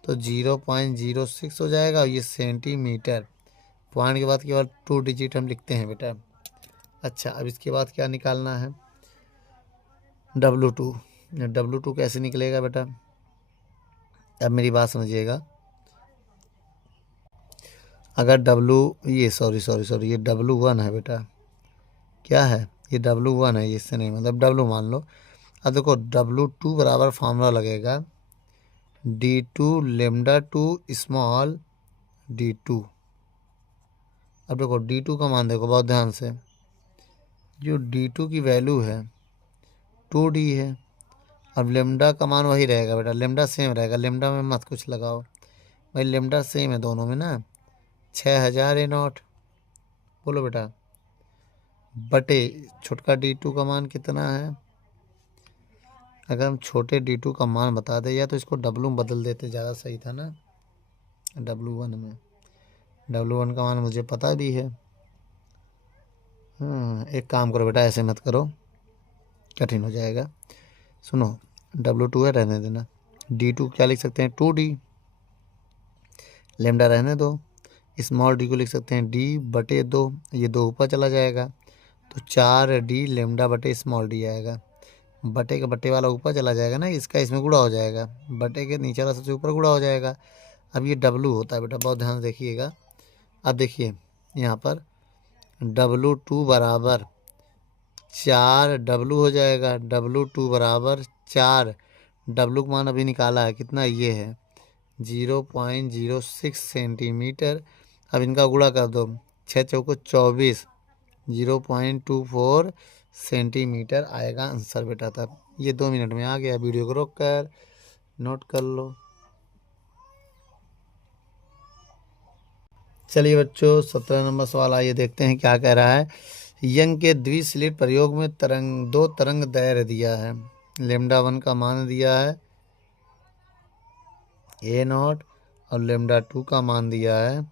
तो 0.06 हो जाएगा और ये सेंटीमीटर। पॉइंट के बाद केवल 2 डिजिट हम लिखते हैं बेटा। अच्छा, अब इसके बाद क्या निकालना है, W2 कैसे निकलेगा बेटा, अब मेरी बात समझिएगा। अगर ये सॉरी ये W1 है बेटा, क्या है ये W1 है, इससे नहीं मतलब W मान लो। अब देखो W2 बराबर फार्मूला लगेगा D2 लेमडा 2 स्मॉल d2। अब देखो D2 का मान देखो बहुत ध्यान से, जो D2 की वैल्यू है 2D है। अब लेमडा का मान वही रहेगा बेटा, लेमडा सेम रहेगा, लेमडा में मत कुछ लगाओ भाई, लेमडा सेम है दोनों में ना। 6000 A0 बोलो बेटा, बटे छोटका D2 का मान कितना है। अगर हम छोटे D2 का मान बता दें, या तो इसको W में बदल देते ज़्यादा सही था ना, W1 में। W1 का मान मुझे पता भी है। एक काम करो बेटा, ऐसे मत करो, कठिन हो जाएगा। सुनो, W2 है, रहने देना। D2 क्या लिख सकते हैं, 2D। लेमडा रहने दो, स्मॉल डी को लिख सकते हैं D/2, ये 2 ऊपर चला जाएगा तो 4D लेमडा बटे स्मॉल डी आएगा। बटे का बटे वाला ऊपर चला जाएगा ना, इसका इसमें गुणा हो जाएगा, बटे के नीचे वाला सबसे ऊपर गुणा हो जाएगा। अब ये W होता है बेटा, बहुत ध्यान से देखिएगा। अब देखिए यहाँ पर W2 बराबर 4W हो जाएगा, W2 बराबर 4, W का मान अभी निकाला है कितना, ये है 0.06 सेंटीमीटर। अब इनका गुणा कर दो, 6 चौको 24, 0.24 सेंटीमीटर आएगा आंसर बेटा। तब ये 2 मिनट में आ गया। वीडियो को रोक कर नोट कर लो। चलिए बच्चों, 17 नंबर सवाल आइए देखते हैं क्या कह रहा है। यंग के द्विस्लिट प्रयोग में दो तरंग दैर्घ्य दिया है। लेमडा 1 का मान दिया है A0 और लेमडा 2 का मान दिया है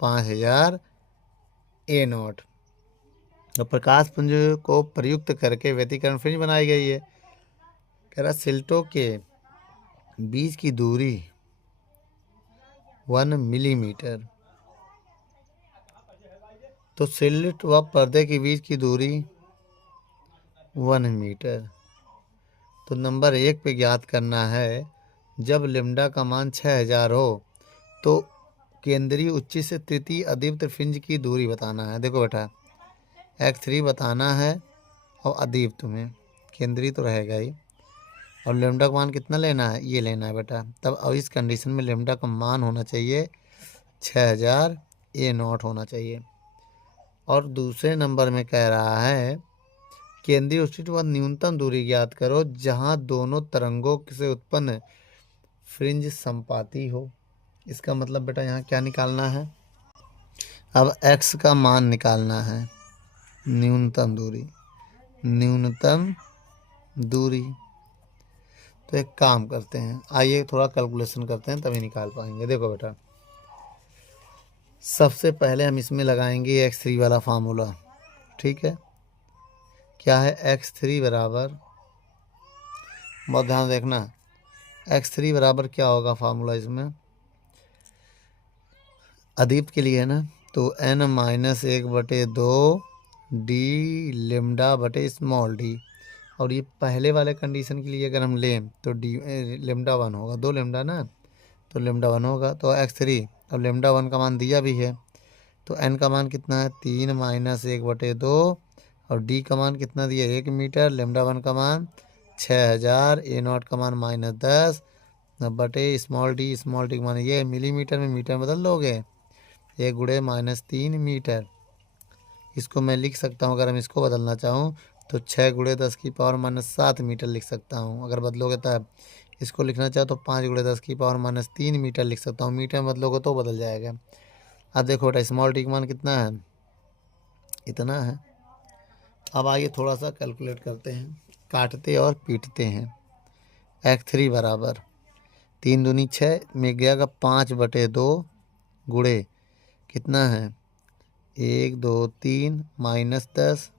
5000 A0। तो प्रकाश पुंज को प्रयुक्त करके व्यतिकरण फ्रिंज बनाई गई है। कह रहा सिल्टों के बीच की दूरी 1 मिलीमीटर, तो सिल्ट व पर्दे के बीच की दूरी 1 मीटर। तो नंबर 1 पे ज्ञात करना है, जब लेमडा का मान 6000 हो तो केंद्रीय उच्ची से तृतीय अदीप्त फ्रिंज की दूरी बताना है। देखो बेटा, X3 बताना है और अदीप्त में केंद्रीय तो रहेगा ही, और लेमडा का मान कितना लेना है, ये लेना है बेटा। तब अब इस कंडीशन में लेमडा का मान होना चाहिए 6000 A0 होना चाहिए। और दूसरे नंबर में कह रहा है केंद्रीय उच्चित व न्यूनतम दूरी ज्ञात करो जहां दोनों तरंगों से उत्पन्न फ्रिंज संपाती हो। इसका मतलब बेटा यहाँ क्या निकालना है, अब x का मान निकालना है, न्यूनतम दूरी, न्यूनतम दूरी। तो एक काम करते हैं, आइए थोड़ा कैलकुलेशन करते हैं तभी निकाल पाएंगे। देखो बेटा, सबसे पहले हम इसमें लगाएंगे X3 वाला फार्मूला, ठीक है। क्या है, X3 बराबर, बहुत ध्यान देखना, X3 बराबर क्या होगा फार्मूला इसमें, अदीप्त के लिए है ना, तो N-1/2 D लेमडा बटे स्मॉल डी। और ये पहले वाले कंडीशन के लिए अगर हम लें तो लेमडा 1 होगा, 2 लेमडा ना, तो लेमडा 1 होगा। तो X3, अब लेमडा 1 का मान दिया भी है, तो N का मान कितना है 3 - 1/2, और D का मान कितना दिया 1 मीटर, लेमडा 1 का मान 6000, A0 का मान -10 बटे स्मॉल डी का मान ये मिलीमीटर में मीटर में बदल लोगे, 1 गुणे -3 मीटर। इसको मैं लिख सकता हूँ, अगर हम इसको बदलना चाहूँ तो 6 गुणे 10⁻⁷ मीटर लिख सकता हूँ। अगर बदलोगे तब इसको लिखना चाहो तो 5 गुणे 10⁻³ मीटर लिख सकता हूँ। मीटर में बदलोगे तो बदल जाएगा। अब देखो बेटा, स्मॉल डी का मान कितना है, इतना है। अब आइए थोड़ा सा कैलकुलेट करते हैं, काटते और पीटते हैं। X3 बराबर 3 दूनी 6 में गया का 5/2 गुणे कितना है 1 2 3 -10,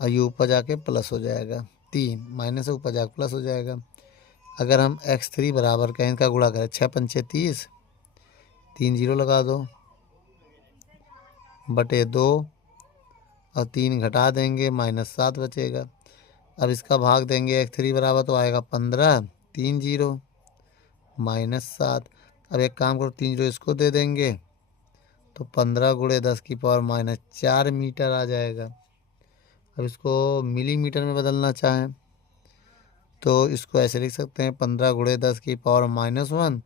और ये ऊपर जाके प्लस हो जाएगा, 3 माइनस से ऊपर जाके प्लस हो जाएगा। अगर हम X3 बराबर कहें, इनका गुणा करें, 6 पंचे 30, 3 जीरो लगा दो, बटे 2, और 3 घटा देंगे -7 बचेगा। अब इसका भाग देंगे X3 बराबर तो आएगा 15, 3 जीरो -7। अब एक काम करो, 3 जीरो इसको दे देंगे तो 15 गुणे 10⁻⁴ मीटर आ जाएगा। अब इसको मिलीमीटर में बदलना चाहें तो इसको ऐसे लिख सकते हैं, 15 गुणे 10⁻⁻1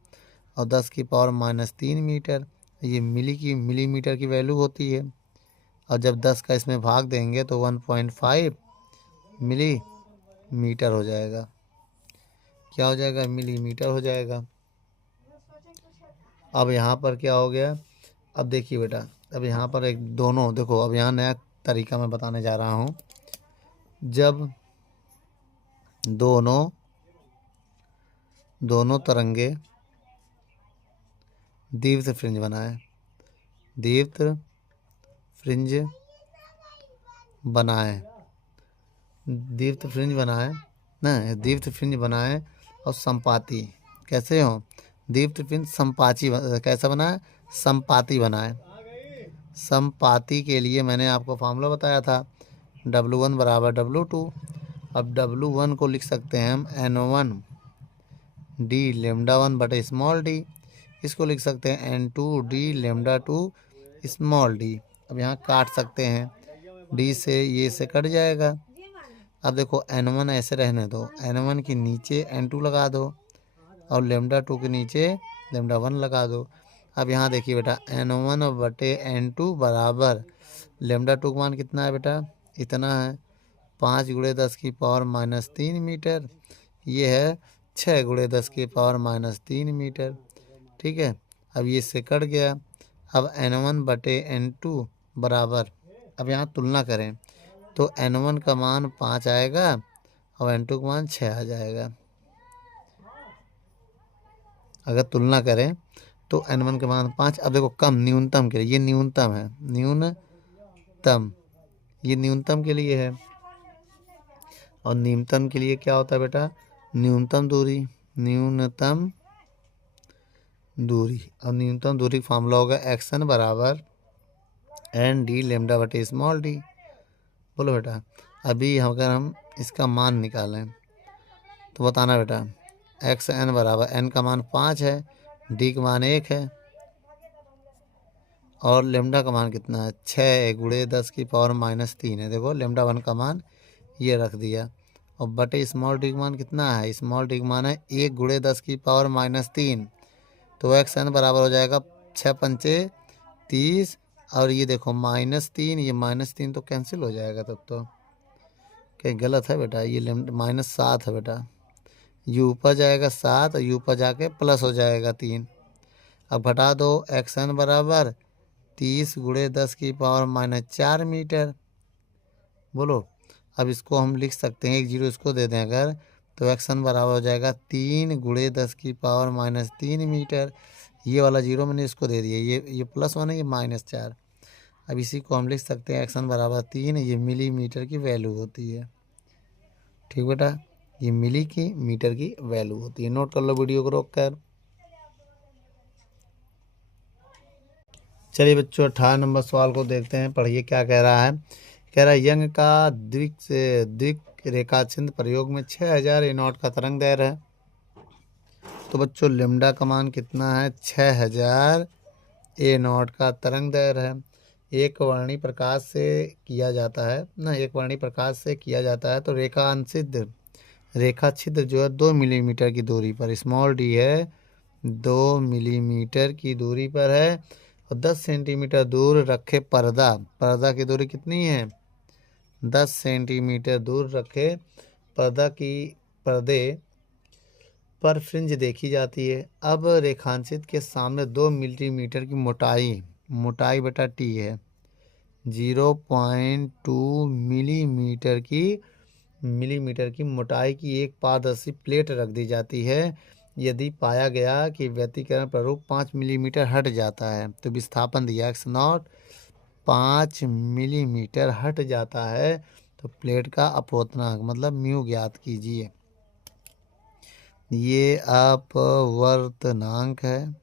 और 10⁻³ मीटर। ये मिलीमीटर की वैल्यू होती है। और जब 10 का इसमें भाग देंगे तो 1.5 मिली मीटर हो जाएगा। क्या हो जाएगा? मिलीमीटर हो जाएगा। अब यहाँ पर क्या हो गया? अब देखिए बेटा, अब यहाँ पर एक दोनों देखो, अब यहाँ नया तरीका मैं बताने जा रहा हूँ। जब दोनों तरंगे दीप्त फ्रिंज बनाए, दीप्त फ्रिंज बनाए, दीप्त फ्रिंज बनाए ना, दीप्त फ्रिंज बनाए और संपाती कैसे हो? दीप्त फ्रिंज संपाती कैसा बनाए? संपाती बनाए। संपाती के लिए मैंने आपको फार्मूला बताया था, W1 बराबर W2। अब W1 को लिख सकते हैं हम N1 डी लेमडा 1 बटे स्मॉल डी। इसको लिख सकते हैं N2 D lambda 2 small D. अब यहाँ काट सकते हैं, डी से ये से कट जाएगा। अब देखो N1 ऐसे रहने दो, N1 के नीचे N2 लगा दो और लेमडा 2 के नीचे लेमडा 1 लगा दो। अब यहाँ देखिए बेटा, N1 बटे N2 बराबर लेमडा 2 का मान कितना है बेटा? इतना है, 5 गुणे 10 की पावर माइनस 3 मीटर। ये है 6 गुणे 10 की पावर माइनस 3 मीटर। ठीक है, अब ये से कट गया। अब N1 बटे N2 बराबर, अब यहाँ तुलना करें तो N1 का मान 5 आएगा और N2 का मान 6 आ जाएगा। अगर तुलना करें तो N1 के मान 5। अब देखो कम, न्यूनतम के लिए, ये न्यूनतम है, न्यूनतम, ये न्यूनतम के लिए है। और न्यूनतम के लिए क्या होता है बेटा? न्यूनतम दूरी, न्यूनतम दूरी। और न्यूनतम दूरी का फार्मूला होगा एक्सन बराबर एन डी लेमडा बटे स्मॉल डी। बोलो बेटा, अभी अगर हम इसका मान निकालें तो बताना बेटा, एक्स एन बराबर, एन का मान 5 है, डी का मान 1 है और लेमडा का मान कितना है? 6 गुणे 10 की पावर माइनस 3 है। देखो लेमडा 1 का मान ये रख दिया और बटे स्मॉल डी का मान कितना है? स्मॉल डी का मान है 1 गुणे 10 की पावर माइनस 3। तो एक्स एन बराबर हो जाएगा 6 पंचे 30 और ये देखो -3, ये -3 तो कैंसिल हो जाएगा तब तो। क्या गलत है बेटा? ये -7 है बेटा, यू ऊपर जाएगा 7 और यू ऊपर जाके प्लस हो जाएगा 3। अब घटा दो, एक्स एन बराबर 30 गुणे 10 की पावर माइनस 4 मीटर। बोलो, अब इसको हम लिख सकते हैं, एक जीरो इसको दे दें अगर, तो एक्स एन बराबर हो जाएगा 3 गुणे 10 की पावर माइनस 3 मीटर। ये वाला जीरो मैंने इसको दे दिया, ये प्लस 1 है, ये -4। अब इसी को हम लिख सकते हैं एक्स एन बराबर 3, ये मिलीमीटर की वैल्यू होती है। ठीक बेटा, ये मिली की मीटर की वैल्यू होती है। नोट कर लो वीडियो को रोक कर। चलिए बच्चों, 18 नंबर सवाल को देखते हैं, पढ़िए क्या कह रहा है। कह रहा है यंग का द्विक रेखाचित्र प्रयोग में 6000 ए0 का तरंग दैर्ध्य है। तो बच्चों लेमडा का मान कितना है? 6000 ए0 का तरंग दैर्ध्य है। एक वर्णी प्रकाश से किया जाता है ना, एक वर्णी प्रकाश से किया जाता है तो रेखा छिद्र जो है 2 मिलीमीटर की दूरी पर, स्मॉल डी है 2 मिलीमीटर की दूरी पर है और 10 सेंटीमीटर दूर रखे पर्दा की दूरी कितनी है? 10 सेंटीमीटर दूर रखे पर्दे पर फ्रिंज देखी जाती है। अब रेखांशित के सामने 2 मिलीमीटर की मोटाई बेटा टी है, 0.2 मिलीमीटर की मोटाई की एक पारदर्शी प्लेट रख दी जाती है। यदि पाया गया कि व्यतिकरण प्ररूप 5 मिलीमीटर हट जाता है तो विस्थापन दिया x0 5 मिलीमीटर हट जाता है तो प्लेट का अपवर्तनांक मतलब म्यू ज्ञात कीजिए। ये अपवर्तनांक है,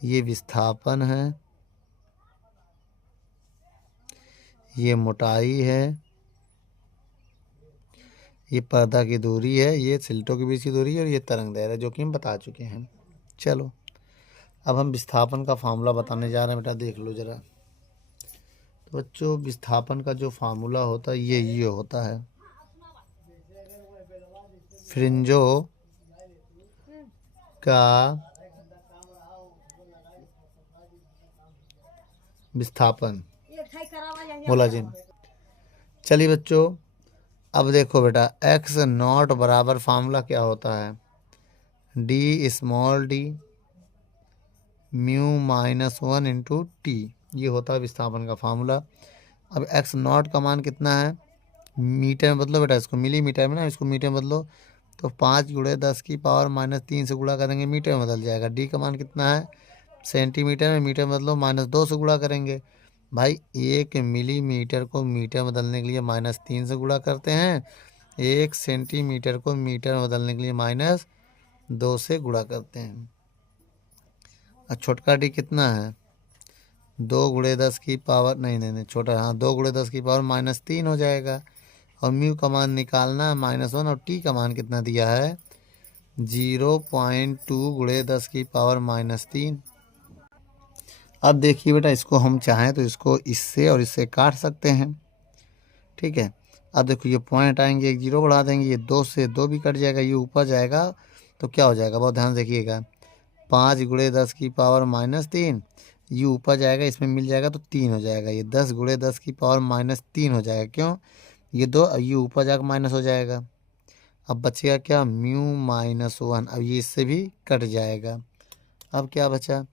ये विस्थापन है, ये मोटाई है, ये पर्दा की दूरी है, ये सिल्टों के बीच की दूरी है और ये तरंग दैर्ध्य है, जो कि हम बता चुके हैं। चलो अब हम विस्थापन का फार्मूला बताने जा रहे हैं बेटा, देख लो जरा। तो बच्चों विस्थापन का जो फार्मूला होता है ये होता है, फ्रिंजों का विस्थापन। बोला जी। चलिए बच्चों, अब देखो बेटा एक्स नॉट बराबर फार्मूला क्या होता है, D small D mu minus one into T, ये होता है विस्थापन का फार्मूला। अब एक्स नॉट का मान कितना है, मीटर में बदलो बेटा, इसको मिलीमीटर में ना, इसको मीटर में बदलो तो 5 × 10⁻³ से गुणा करेंगे, मीटर में बदल जाएगा। डी का मान कितना है, सेंटीमीटर में, मीटर में बदलो -2 से गुणा करेंगे। भाई 1 मिलीमीटर को मीटर में बदलने के लिए -3 से गुणा करते हैं, 1 सेंटीमीटर को मीटर में बदलने के लिए -2 से गुणा करते हैं। और छोटका डी कितना है, 2 × 10⁻, नहीं छोटा, हाँ 2 × 10⁻³ हो जाएगा। और म्यू का मान निकालना है -1, और टी का मान कितना दिया है 0.2 × 10⁻³ अब देखिए बेटा, इसको हम चाहें तो इसको इससे और इससे काट सकते हैं, ठीक है। अब देखो ये पॉइंट आएंगे, एक 0 बढ़ा देंगे, ये 2 से 2 भी कट जाएगा, ये ऊपर जाएगा तो क्या हो जाएगा, बहुत ध्यान देखिएगा, 5 × 10⁻³ ये ऊपर जाएगा, इसमें मिल जाएगा तो 3 हो जाएगा, ये 10 × 10⁻³ हो जाएगा, क्यों, ये 2, ये ऊपर जाकर माइनस हो जाएगा। अब बचेगा क्या, म्यू -1, अब ये इससे भी कट जाएगा। अब क्या बचा,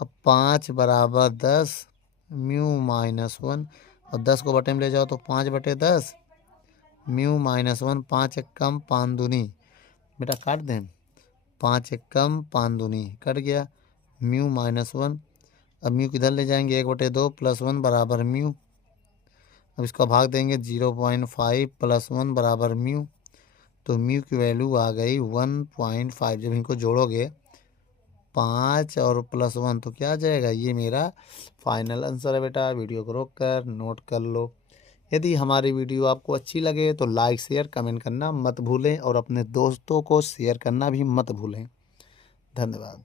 अब 5 = 10 म्यू -1, और 10 को बटे में ले जाओ तो 5/10 म्यू -1, 5 × 1 = 5 दूनी, बेटा काट दें, 5 × 1 = 5 दूनी, कट गया, म्यू -1। अब म्यू किधर ले जाएंगे, 1/2 + 1 = म्यू। अब इसका भाग देंगे, 0.5 + 1 = म्यू, तो म्यू की वैल्यू आ गई 1.5। जब इनको जोड़ोगे 5 और +1 तो क्या आ जाएगा, ये मेरा फाइनल आंसर है बेटा। वीडियो को रोक कर नोट कर लो। यदि हमारी वीडियो आपको अच्छी लगे तो लाइक शेयर कमेंट करना मत भूलें, और अपने दोस्तों को शेयर करना भी मत भूलें। धन्यवाद।